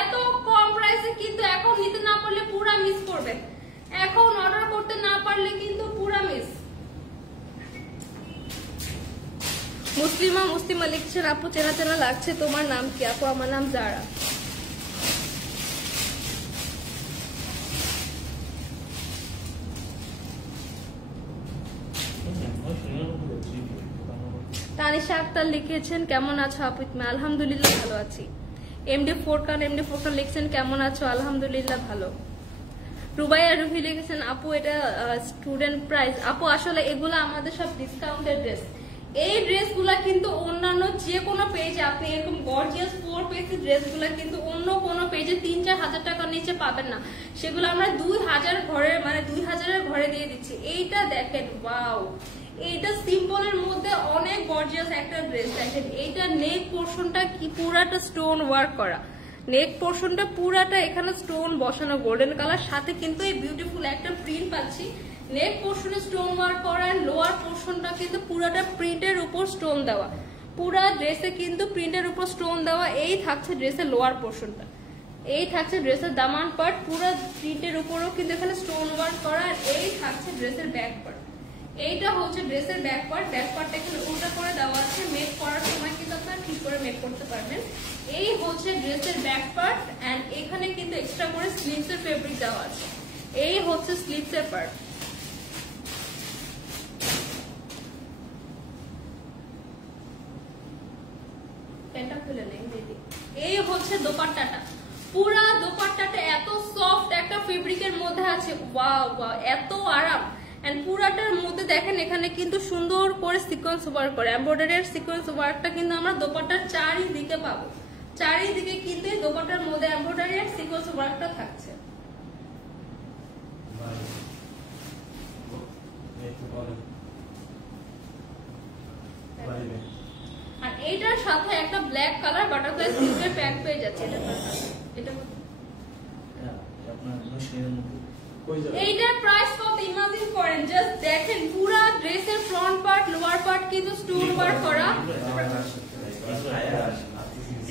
এত কম প্রাইসে কিন্তু এখন নিতে না পারলে পুরা মিস করবে, এখন অর্ডার করতে না পারলে কিন্তু পুরা মিস। মুসলিমা লিখছেন আপু চেনা চেনা লাগছে, তোমার নাম কি? আপু আমার নাম জারা। তানিশা আক্তার লিখেছেন কেমন আছো আপু? আলহামদুলিল্লাহ ভালো আছি। এমডি ফোরকান লিখছেন কেমন আছো? আলহামদুলিল্লাহ ভালো। রুবাইয়া রুহি লিখেছেন আপু এটা স্টুডেন্ট প্রাইস। আপু আসলে এগুলো আমাদের সব ডিসকাউন্টেড ড্রেস। এই ড্রেসগুলা কিন্তু অন্যান্য যে কোনো পেজে আপনি এরকম গর্জিয়াস 4 পিস ড্রেসগুলা কিন্তু অন্য কোনো পেজে 3-4 হাজার টাকার নিচে পাবেন না। সেগুলো আমরা 2000 ঘরের মানে 2000-এর ঘরে দিয়ে দিচ্ছি। এইটা দেখেন, ওয়াও, এইটা সিম্পলের মধ্যে অনেক গর্জিয়াস একটা ড্রেস। দেখেন এইটা নেক পোর্শনটা কি পুরাটা স্টোন ওয়ার্ক করা, নেক পোর্শনটা পুরাটা এখানে স্টোন বসানো গোল্ডেন কালার, সাথে কিন্তু এই বিউটিফুল একটা প্রিন্ট পাচ্ছি। নেক পোর্শনে স্টোন ওয়ার্ক করা, লোয়ার পোর্শনটা কিন্তু পুরাটা প্রিন্টের উপর স্টোন দেওয়া, পুরা ড্রেসে কিন্তু প্রিন্টের উপর স্টোন দেওয়া। এই থাকছে ড্রেসের লোয়ার পোর্শনটা, এই থাকছে ড্রেসের দামান পার্ট, পুরা প্রিন্টের উপরও কিন্তু এখানে স্টোন ওয়ার্ক করা। আর এই থাকছে ড্রেসের ব্যাক পার্ট, এইটা হচ্ছে ড্রেসের ব্যাক পার্ট। ব্যাক পার্টটা এখানে উল্টা করে দেওয়া আছে, মেক করার সময় কিন্তু আপনারা ঠিক করে মেক করতে পারবেন। এই হচ্ছে ড্রেসের ব্যাক পার্ট, এন্ড এখানে কিন্তু এক্সট্রা করে স্লিভস এর ফেব্রিক দেওয়া আছে। এই হচ্ছে স্লিভস এর পার্ট। প্যান্টটা খুলে নেই দিদি। এই হচ্ছে দোপাট্টাটা, পুরা দোপাট্টাটা এত সফট একটা ফেব্রিকের মধ্যে আছে। ওয়াও ওয়াও, এত আরাম। এন্ড পুরাটার মধ্যে দেখেন এখানে কিন্তু সুন্দর করে সিকোয়েন্স ওয়ার্ক করে, এমব্রয়ডারি সিকোয়েন্স ওয়ার্কটা কিন্তু আমরা দোপাট্টার চারিদিকে পাবো। চারিদিকে কিন্তু দোপাট্টার মধ্যে এমব্রয়ডারি আর সিকোয়েন্স ওয়ার্কটা থাকছে। আর এইটার সাথে একটা ব্ল্যাক কালার বাটারফ্লাই সিল্কের প্যান্ট পেয়ে যাচ্ছে। এটা এইটার প্রাইস কত ইমাজিন করেন, জাস্ট দেখেন পুরো ড্রেসের ফ্রন্ট পার্ট লোয়ার পার্ট কিন্তু স্টোন ওয়ার্ক করা।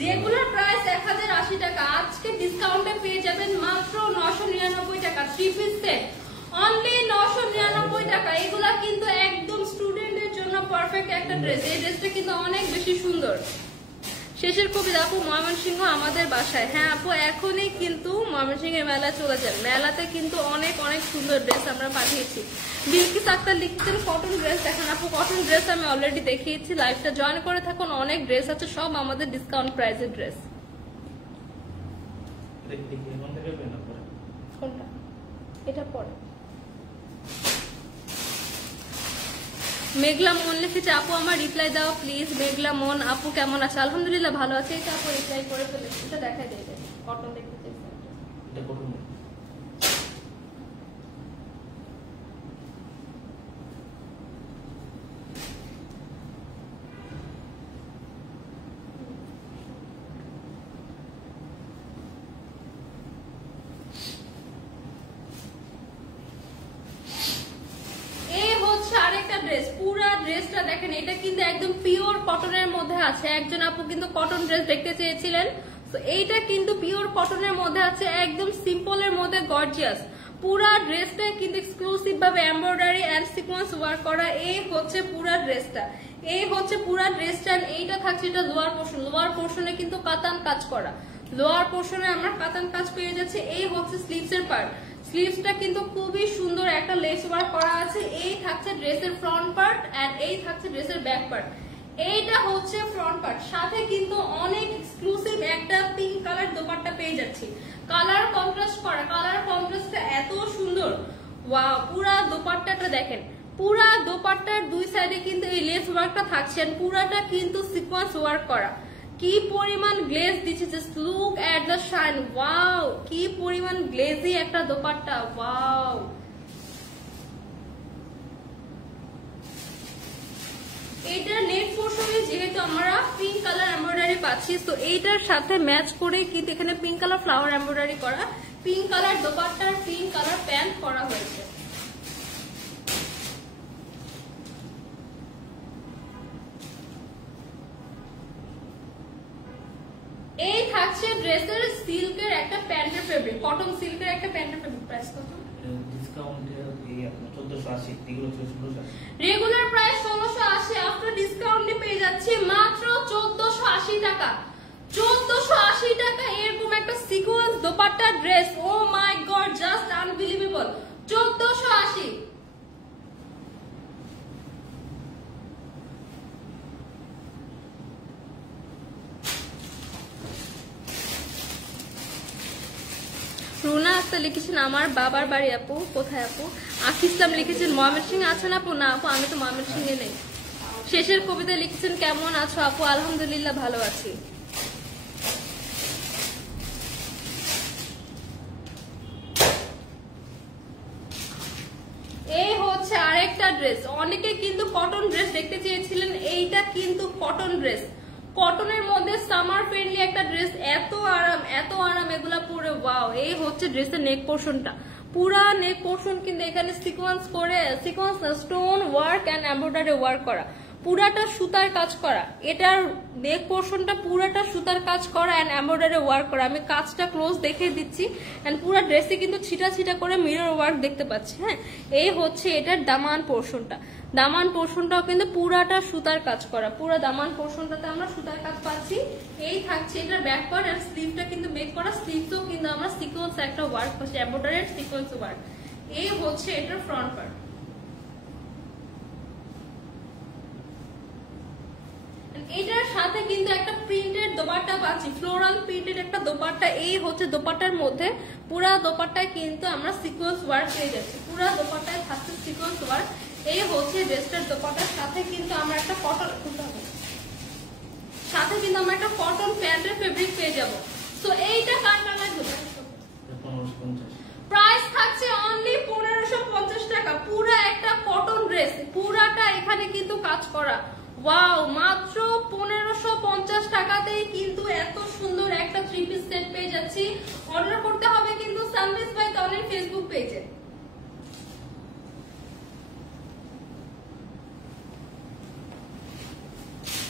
রেগুলার প্রাইস 1080 টাকা, আজকে ডিসকাউন্টে পেয়ে যাবেন মাত্র 999 টাকা। 3 পিস সেট অনলি 999 টাকা। এগুলা কিন্তু একদম স্টুডেন্টদের জন্য পারফেক্ট একটা ড্রেস। এই ড্রেসটা কিন্তু অনেক বেশি সুন্দর। শেষের কবিতা আপু ময়মনসিংহ আমাদের বাসায়। হ্যাঁ আপু এখনই কিন্তু ময়মনসিংহের মেলায় চলে যান, মেলাতে কিন্তু অনেক অনেক সুন্দর ড্রেস আমরা পাঠিয়েছি। বিলকিস আক্তার লিখছেন কটন ড্রেস দেখেন আপু, কটন ড্রেস আমি অলরেডি দেখিয়েছি, লাইভটা জয়েন করে থাকুন, অনেক ড্রেস আছে, সব আমাদের ডিসকাউন্ট প্রাইসের ড্রেস। কোনটা? এটা পরে মেঘলা মন লিখেছে আপু আমার রিপ্লাই দাও প্লিজ। মেঘলা মন আপু কেমন আছে? আলহামদুলিল্লাহ ভালো আছে। এটা আপু রিপ্লাই করে ফেলেছে, এটা দেখাই দেবে। কটন দেখতে চাইছি, এটা কটন। ড্রেসটা দেখেন, এটা কিন্তু একদম পিওর কটনের মধ্যে আছে। একজন আপু কিন্তু কটন ড্রেস দেখতে চেয়েছিলেন, তো এইটা কিন্তু পিওর কটনের মধ্যে আছে, একদম সিম্পলের মধ্যে গর্জিয়াস। পুরা ড্রেসটা কিন্তু এক্সক্লুসিভ ভাবে এমব্রয়ডারি এন্ড সিকোয়েন্স ওয়ার্ক করা। এই হচ্ছে পুরা ড্রেসটা, এই হচ্ছে পুরা ড্রেসটা। এইটা থাকছে এটা লোয়ার পোর্শন, লোয়ার পোর্শনে কিন্তু কাতান কাজ করা, লোয়ার পোর্শনে আমরা কাতান কাজ পেয়ে যাচ্ছে। এই হচ্ছে স্লিভস এর পার্ট, স্লিভসটা কিন্তু খুবই সুন্দর একটা লেস ওয়ার্ক করা আছে। এই থাকছে ড্রেসের ফ্রন্ট পার্ট এন্ড এই থাকছে ড্রেসের ব্যাক পার্ট। এইটা হচ্ছে ফ্রন্ট পার্ট, সাথে কিন্তু অনেক এক্সক্লুসিভ একটা পিঙ্ক কালার দোপাট্টা পেয়ে যাচ্ছি, কালার কন্ট্রাস্ট করা, কালার কন্ট্রাস্টটা এত সুন্দর। ওয়াও, পুরা দোপাট্টাটা দেখেন, পুরা দোপাট্টার দুই সাইডে কিন্তু এই লেস ওয়ার্কটা থাকছে, পুরাটা কিন্তু সিকোয়েন্স ওয়ার্ক করা। কি পরিমাণ গ্লেজ দিচ্ছে, just look at the shine. Wow, কি পরিমাণ গ্লেজি একটা দোপাট্টা। ওয়াও, এইটার নেক পোর্শনে যেহেতু আমরা পিঙ্ক কালার এমব্রয়ডারি পাচ্ছি, তো এইটার সাথে ম্যাচ করে কিন্তু এখানে পিঙ্ক কালার ফ্লাওয়ার এমব্রয়ডারি করা, পিঙ্ক কালার দোপাট্টার পিঙ্ক কালার প্যান্ট করা হয়েছে। এই থাকছে ড্রেসের সিল্কের একটা প্যান্টের ফেব্রিক, কটন সিল্কের একটা প্যান্টের ফেব্রিক। প্রাইস কত? রেগুলার প্রাইস 1680, আফটার ডিসকাউন্টে পেয়ে যাচ্ছি মাত্র 1480 টাকা। 1480 টাকা এরকম একটা sequence dupatta dress, oh my god, just unbelievable. 1480। Runa Akhtar লিখেছেন আমার বাবার বাড়ি। আপু কোথায় আপু? আকি ইসলাম লিখেছেন ময়মনসিংহে আছেন আপু? না আপু, আমি তো ময়মনসিংহে নেই। শেষের কবিতা লিখেছেন কেমন আছো আপু? আলহামদুলিল্লাহ ভালো আছি। এই হচ্ছে আরেকটা ড্রেস, অনেকে কিন্তু কটন ড্রেস দেখতে চেয়েছিলেন, এইটা কিন্তু কটন ড্রেস, কটনের মধ্যে সামার ফ্রেন্ডলি একটা ড্রেস, এত আরাম এত আরাম এগুলা পরে। ওয়াও, এই হচ্ছে ড্রেসের নেক পোর্শনটা, পুরা নেক পোর্শন কিন্তু এখানে সিকোয়েন্স করে, sequence stone work and embroidery work করা, পুরাটা সুতার কাজ করা। এটার নেক পোর্শনটা পুরাটা সুতার কাজ করা এন্ড এমব্রয়ডারি ওয়ার্ক করা। আমি কাজটা ক্লোজ দেখে দিচ্ছি এন্ড পুরো ড্রেসে কিন্তু ছিটা ছিটা করে মিরর ওয়ার্ক দেখতে পাচ্ছি। হ্যাঁ, এই হচ্ছে এটার দামান পোর্শনটা, দামান পোর্শনটাও কিন্তু পুরাটা সুতার কাজ করা, পুরো দামান পোর্শনটাতে আমরা সুতার কাজ পাচ্ছি। এই থাকছে এটার ব্যাক পার্ট আর স্লিভটা কিন্তু মেক করা, স্লিভসও কিন্তু আমরা সিকোয়েন্স একটা ওয়ার্ক পাচ্ছি, এমব্রয়ডারি সিকোয়েন্স ওয়ার্ক। এই হচ্ছে এটার ফ্রন্ট পার্ট। এটার সাথে কিন্তু একটা প্রিন্টেড দোপাট্টা পাচ্ছি, ফ্লোরাল প্রিন্টেড একটা দোপাট্টা। এই হচ্ছে দোপাট্টার মধ্যে, পুরা দোপাট্টায় কিন্তু আমরা সিকোয়েন্স ওয়ার্ক পেয়ে যাচ্ছি, পুরা দোপাট্টায় থাকছে সিকোয়েন্স ওয়ার্ক। এই হচ্ছে ড্রেসটার দোপাট্টার সাথে কিন্তু আমরা একটা কটন প্যান্টের ফেব্রিক পেয়ে যাবো। তো এইটা কার কালার হবে? প্রাইস থাকছে অনলি 1550 টাকা। পুরা একটা কটন ড্রেস, পুরাটা এখানে কিন্তু কাজ করা। ওয়াও, মাত্র 1550 টাকাতেই কিন্তু এত সুন্দর একটা 3 পিস সেট পেয়ে যাচ্ছি। অর্ডার করতে হবে কিন্তু সানভিস বাই তনির ফেসবুক পেজে।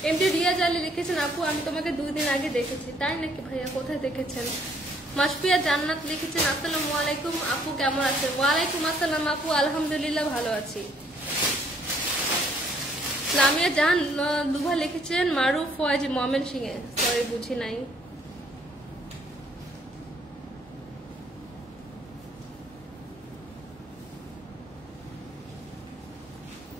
এমডি রিয়াজ আলী লিখেছেন, আপু আমি তোমাকে 2 দিন আগে দেখেছি। তাই নাকি ভাইয়া, কোথায় দেখেছেন? মাসফিয়া জান্নাত লিখেছেন, আসসালামু আলাইকুম আপু, কেমন আছেন? ওয়ালাইকুম আসসালাম আপু, আলহামদুলিল্লাহ ভালো আছি। লামিয়া জাহান লুভা লিখেছেন, মারুফ ফয়েজ মোমেন সিং এ, সরি বুঝি নাই।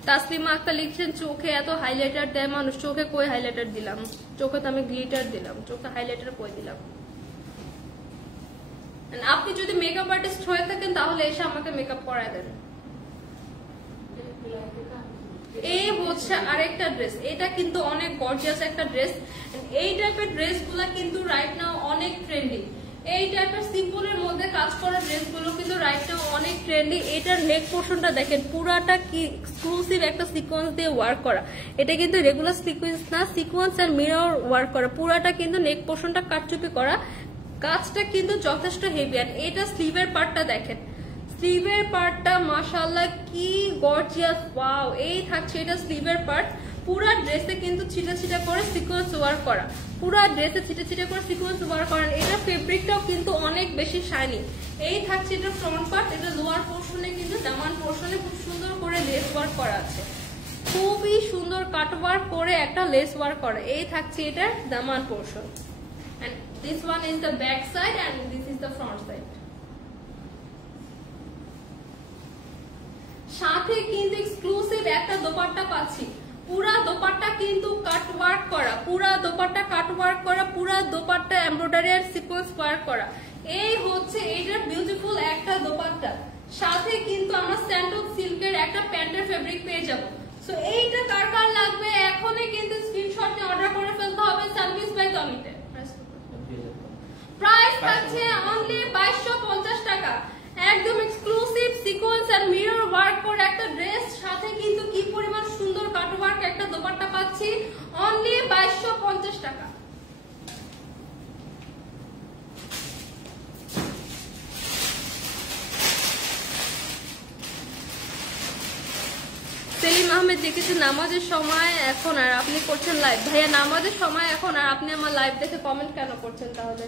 তাসলিমা আক্তার লিখছেন, চোখে এত হাইলাইটার দেয় মানুষ, চোখে কই হাইলাইটার দিলাম? চোখে তো আমি গ্লিটার দিলাম, চোখে হাইলাইটার কই দিলাম? আপনি যদি মেকআপ আর্টিস্ট হয়ে থাকেন তাহলে এসে আমাকে মেকআপ করায় দেন। এই হচ্ছে আরেকটা ড্রেস, এটা কিন্তু অনেক গর্জিয়াস একটা ড্রেস। এই টাইপের ড্রেস গুলা কিন্তু রাইট নাও অনেক ট্রেন্ডি। এই টাইপের সিম্পলের মধ্যে কাজ করা ড্রেসগুলো কিন্তু রাইট নাও অনেক ট্রেন্ডি। এটার নেক পোর্শনটা দেখেন, পুরাটা কি এক্সক্লুসিভ একটা সিকোয়েন্স দিয়ে ওয়ার্ক করা। এটা কিন্তু রেগুলার সিকোয়েন্স না, সিকোয়েন্স আর মিরর ওয়ার্ক করা। পুরাটা কিন্তু নেক পোর্শনটা কাটচুপি করা, কাজটা কিন্তু যথেষ্ট হেভি। আর এটা স্লিভের পার্টটা দেখেন, স্লিভের পার্টটা মাশাআল্লাহ কি গর্জিয়াস। ওয়াও, এই থাকছে এটা স্লিভের পার্ট। পুরা ড্রেসে কিন্তু ছিটা ছিটা করে সিকোয়েন্স ওয়ার্ক করা, পুরা ড্রেসে ছিটা ছিটা করে সিকোয়েন্স ওয়ার্ক করেন। এটা ফেব্রিকটাও কিন্তু অনেক বেশি শাইনি। এই থাকছে এটা ফ্রন্ট পার্ট। এটা লোয়ার পোর্শনে কিন্তু দামান পোর্শনে খুব সুন্দর করে লেস ওয়ার্ক করা আছে, খুবই সুন্দর কাট ওয়ার্ক করে একটা লেস ওয়ার্ক করা। এই থাকছে এটার দামান portion. And this one is the back side and this is the front side. সাথে কিন্তু এক্সক্লুসিভ একটা দোপাট্টা পাচ্ছি, পুরা দোপাট্টা কিন্তু কাট ওয়ার্ক করা, পুরা দোপাট্টা কাট ওয়ার্ক করা, পুরা দোপাট্টা এমব্রয়ডারি আর সিকোয়েন্স ওয়ার্ক করা। এই হচ্ছে এটার বিউটিফুল একটা দোপাট্টা। সাথে কিন্তু আমরা স্যান্ডল সিল্কের একটা প্যান্টের ফেব্রিক পেয়ে যাব। সো এইটা কার কার লাগবে এখনই কিন্তু স্ক্রিনশট নিয়ে অর্ডার করে ফেলতে হবে সানভিস বাই তনিতে। প্রাইস থাকছে অনলি 2250 টাকা। একদম এক্সক্লুসিভ সিকোয়েন্স আর মিরর ওয়ার্ক করে একটা ড্রেস, সাথে কিন্তু কি পরিমাণ সুন্দর কাট ওয়ার্ক একটা দোপাট্টা পাচ্ছি, অনলি 2250 টাকা। সেলিম আহমেদ দেখেছে, নামাজের সময় এখন আর আপনি করছেন লাইভ। ভাইয়া নামাজের সময় এখন আর আপনি আমার লাইভ দেখে কমেন্ট কেন করছেন? তাহলে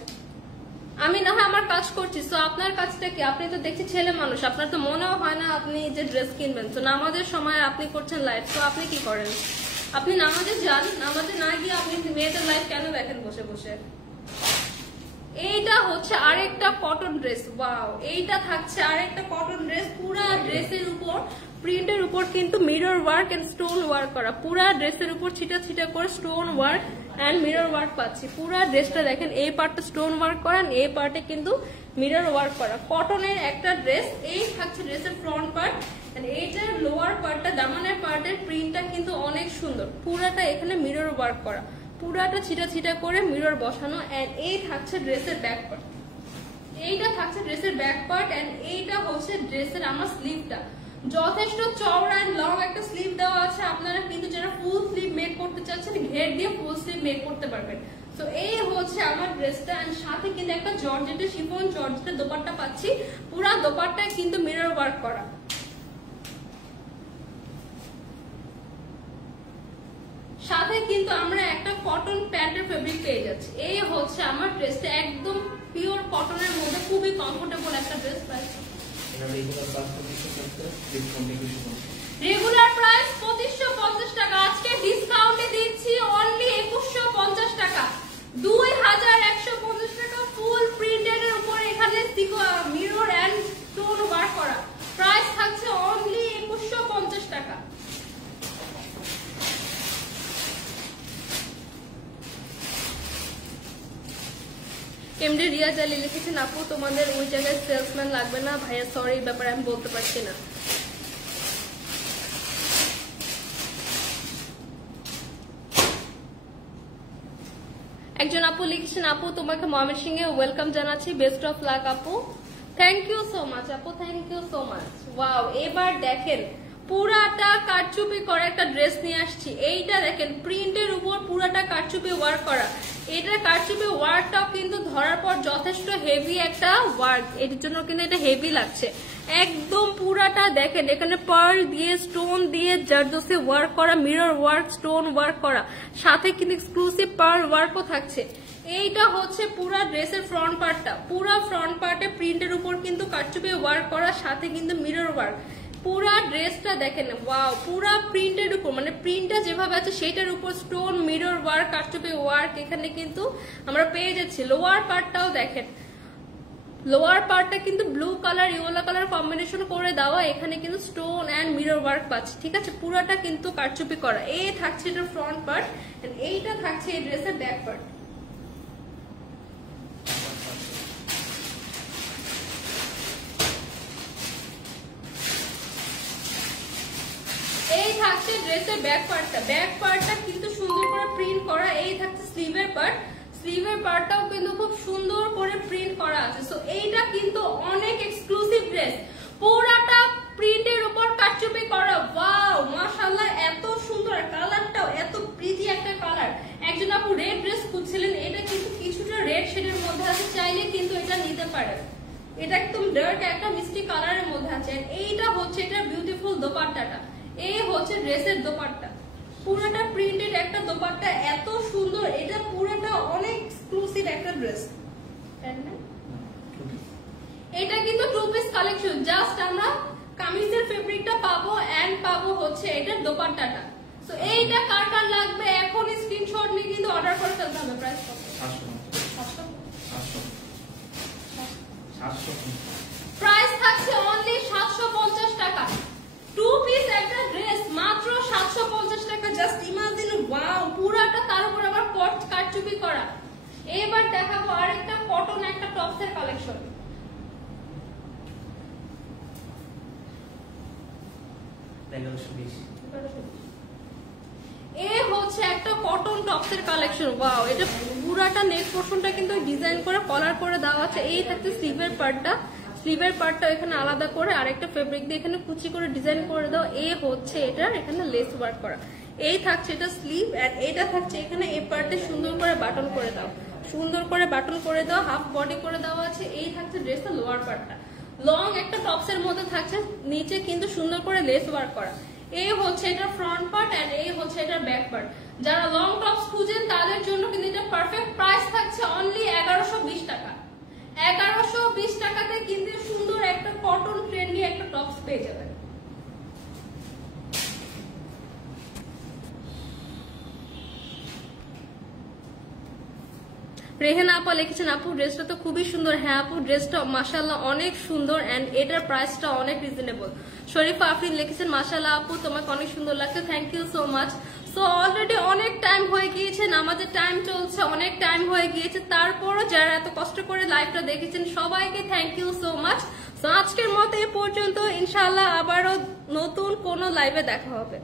আমি না হয় আমার কাজ করছি, তো আপনার কাজটা কি? আপনি তো দেখছি ছেলে মানুষ, আপনার তো মনেও হয় না আপনি যে ড্রেস কিনবেন। তো নামাজের সময় আপনি করছেন লাইভ, তো আপনি কি করেন? আপনি নামাজে যান, নামাজে না গিয়ে আপনি মেয়েদের লাইভ কেন দেখেন বসে বসে? এইটা হচ্ছে আরেকটা কটন ড্রেস। ওয়াও, এইটা থাকছে আরেকটা কটন ড্রেস। পুরা ড্রেসের উপর প্রিন্টের উপর কিন্তু mirror work and stone work করা, পুরা ড্রেসের উপর ছিটা ছিটা করে stone work and mirror work পাচ্ছি। পুরা ড্রেসটা দেখেন, এই পার্টটা স্টোন ওয়ার্ক করা, এই পার্টে কিন্তু মিরর ওয়ার্ক করা। কটনের একটা ড্রেস। এই থাকছে ড্রেসের ফ্রন্ট পার্ট। এইটার লোয়ার পার্টটা, দামানের পার্টের প্রিন্টটা কিন্তু অনেক সুন্দর। পুরাটা এখানে মিরর ওয়ার্ক করা, পুরাটা ছিটা ছিটা করে মিরর বসানো। এন্ড এই থাকছে ড্রেসের ব্যাক পার্ট। এইটা থাকছে ড্রেসের ব্যাক পার্ট। এন্ড এইটা হচ্ছে ড্রেসের আমার স্লিভটা, যথেষ্ট চওড়া এন্ড লং একটা স্লিভ দেওয়া আছে। আপনারা কিন্তু যারা ফুল স্লিভ মেক করতে চাচ্ছেন, ঘের দিয়ে ফুল স্লিভ মেক করতে পারবেন। তো এই হচ্ছে আমার ড্রেসটা। এন্ড সাথে কিন্তু একটা জর্জেটের শিফন জর্জেটের দোপাট্টা পাচ্ছি, পুরা দোপাট্টায় কিন্তু মিরর ওয়ার্ক করা। সাথে কিন্তু আমরা একটা কটন প্যান্টের ফেব্রিক পেয়ে যাচ্ছি। এই হচ্ছে আমার ড্রেসটা, একদম পিওর কটনের মধ্যে খুবই কমফোর্টেবল একটা ড্রেস। রেগুলার প্রাইস 2550 টাকা, আজকে ডিসকাউন্টে দিচ্ছি অনলি 2150 টাকা। 2150 টাকা ফুল প্রিন্টেড এর উপর এখানে মিরর এন্ড স্টোন ওয়ার্ক করা। প্রাইস থাকছে অনলি 2150 টাকা। এমডি রিয়াজ আলী লিখেছেন আপু তোমাদের ওই জায়গায় সেলসম্যান লাগবে না ভাইয়া, সরি এই ব্যাপারে আমি বলতে পারছি না। একজন আপু লিখছেন আপু তোমাকে ময়মনসিংহে ওয়েলকাম জানাচ্ছি, বেস্ট অফ লাক আপু। থ্যাংক ইউ সো মাচ আপু, thank you so much. Wow, এবার দেখেন পুরাটা কারচুপি করা একটা ড্রেস নিয়ে আসছি। এইটা দেখেন প্রিন্টের উপর পুরাটা কারচুপি ওয়ার্ক করা। এটা কারচুপি ওয়ার্কটাও কিন্তু ধরার পর যথেষ্ট হেভি একটা ওয়ার্ক, এর জন্য কিন্তু এটা হেভি লাগছে একদম। পুরাটা দেখেন এখানে পার্ল দিয়ে স্টোন দিয়ে জারদোসি ওয়ার্ক করা, মিরর ওয়ার্ক, স্টোন ওয়ার্ক করা, সাথে কিন্তু এক্সক্লুসিভ পার্ল ওয়ার্কও থাকছে। এইটা হচ্ছে পুরা ড্রেসের ফ্রন্ট পার্টটা, পুরা ফ্রন্ট পার্টে প্রিন্টের উপর কিন্তু কারচুপি ওয়ার্ক করা, সাথে কিন্তু মিরর ওয়ার্ক। পুরা ড্রেসটা দেখেন ওয়াও, পুরা প্রিন্টের উপর মানে প্রিন্টটা যেভাবে আছে সেটার উপর স্টোন, মিরর ওয়ার্ক, কারচুপি ওয়ার্ক এখানে কিন্তু আমরা পেয়ে যাচ্ছি। লোয়ার পার্টটাও দেখেন, লোয়ার পার্টটা কিন্তু blue colour yellow colour combination করে দেওয়া, এখানে কিন্তু স্টোন এন্ড মিরর ওয়ার্ক পাচ্ছি, ঠিক আছে। পুরাটা কিন্তু কারচুপি করা। এই থাকছে এটা ফ্রন্ট পার্ট, এইটা থাকছে এই ড্রেসের ব্যাক পার্ট। এই থাকছে ড্রেসের ব্যাক পার্টটা, ব্যাক পার্টটা কিন্তু সুন্দর করে প্রিন্ট করা। এই থাকছে স্লিভের পার্ট, স্লিভের পার্টটাও কিন্তু খুব সুন্দর করে প্রিন্ট করা আছে। সো এইটা কিন্তু অনেক এক্সক্লুসিভ ড্রেস, পুরাটা প্রিন্টের উপর কারচুপি করা। ওয়াও মাশাআল্লাহ, এত সুন্দর, কালারটাও এত প্রিটি একটা কালার। একজন আপু রেড ড্রেস খুঁজছিলেন, এটা কিন্তু কিছুটা রেড শেডের মধ্যে আছে, চাইলে কিন্তু এটা নিতে পারেন। এটা একদম ডার্ক একটা মিষ্টি কালারের মধ্যে আছে। এইটা হচ্ছে এটা বিউটিফুল দোপাট্টাটা, এই হচ্ছে ড্রেসের দোপাট্টা, পুরোটা প্রিন্টেড একটা দোপাট্টা, এত সুন্দর। এটা পুরোটা অনেক এক্সক্লুসিভ একটা ড্রেস। এটা কিন্তু টু পিস কালেকশন, জাস্ট আমরা কামিজের ফেব্রিকটা পাবো এন্ড পাবো হচ্ছে এটার দোপাট্টাটা। সো এইটা কার কার লাগবে এখন স্ক্রিনশট নিয়ে কিন্তু অর্ডার করে ফেলতে হবে। প্রাইস কত? 700। প্রাইস থাকছে অনলি 750 টাকা। টু পিস একটা ড্রেস মাত্র 750 টাকা। জাস্ট ইমাজিন, ওয়াও, পুরাটা তার উপর আবার কারচুপি করা। এবার দেখাবো আরেকটা কটন একটা টপসের কালেকশন। এই হচ্ছে একটা কটন টপসের কালেকশন। ওয়াও, এটা পুরাটা নেক পোরশনটা কিন্তু ডিজাইন করে কলার করে দেওয়া আছে। এই থাকছে স্লিভের পার্টটা, স্লিভের পার্টটা এখানে আলাদা করে আরেকটা ফেব্রিক দিয়ে এখানে কুচি করে ডিজাইন করে দাও। এই হচ্ছে এটার এখানে লেস ওয়ার্ক করা। এই থাকছে এটা স্লিভ, আর এটা থাকছে এখানে এই পার্টে সুন্দর করে বাটন করে দাও, সুন্দর করে বাটন করে দাও, হাফ বডি করে দেওয়া আছে। এই থাকছে ড্রেসের লোয়ার পার্টটা, লং একটা টপসের মধ্যে থাকছে, নিচে কিন্তু সুন্দর করে লেস ওয়ার্ক করা। এই হচ্ছে এটা ফ্রন্ট পার্ট এন্ড এই হচ্ছে এটা ব্যাক পার্ট। যারা লং টপস খুঁজেন তাদের জন্য কিন্তু এটা পারফেক্ট। প্রাইস থাকছে অনলি 1120 টাকা। 1120 টাকাতে কিন্তু সুন্দর একটা কটন ট্রেন্ডি একটা টপস পেয়ে যাবেন। রেহানা আপা লিখেছেন আপু ড্রেসটা তো খুবই সুন্দর। হ্যাঁ আপু, ড্রেসটা মাশাআল্লাহ অনেক সুন্দর এন্ড এটার প্রাইসটা অনেক রিজনেবল। শরীফা আফরিন লিখেছেন মাশাআল্লাহ আপু তোমাকে অনেক সুন্দর লাগছে, thank you so much. So already অনেক টাইম হয়ে গিয়েছে, আমাদের টাইম চলছে, অনেক টাইম হয়ে গিয়েছে। তারপরও যারা এত কষ্ট করে লাইভটা দেখেছেন সবাইকে thank you so much. So আজকের মতো এ পর্যন্ত, ইনশাআল্লাহ আবারও নতুন কোনো লাইভে দেখা হবে।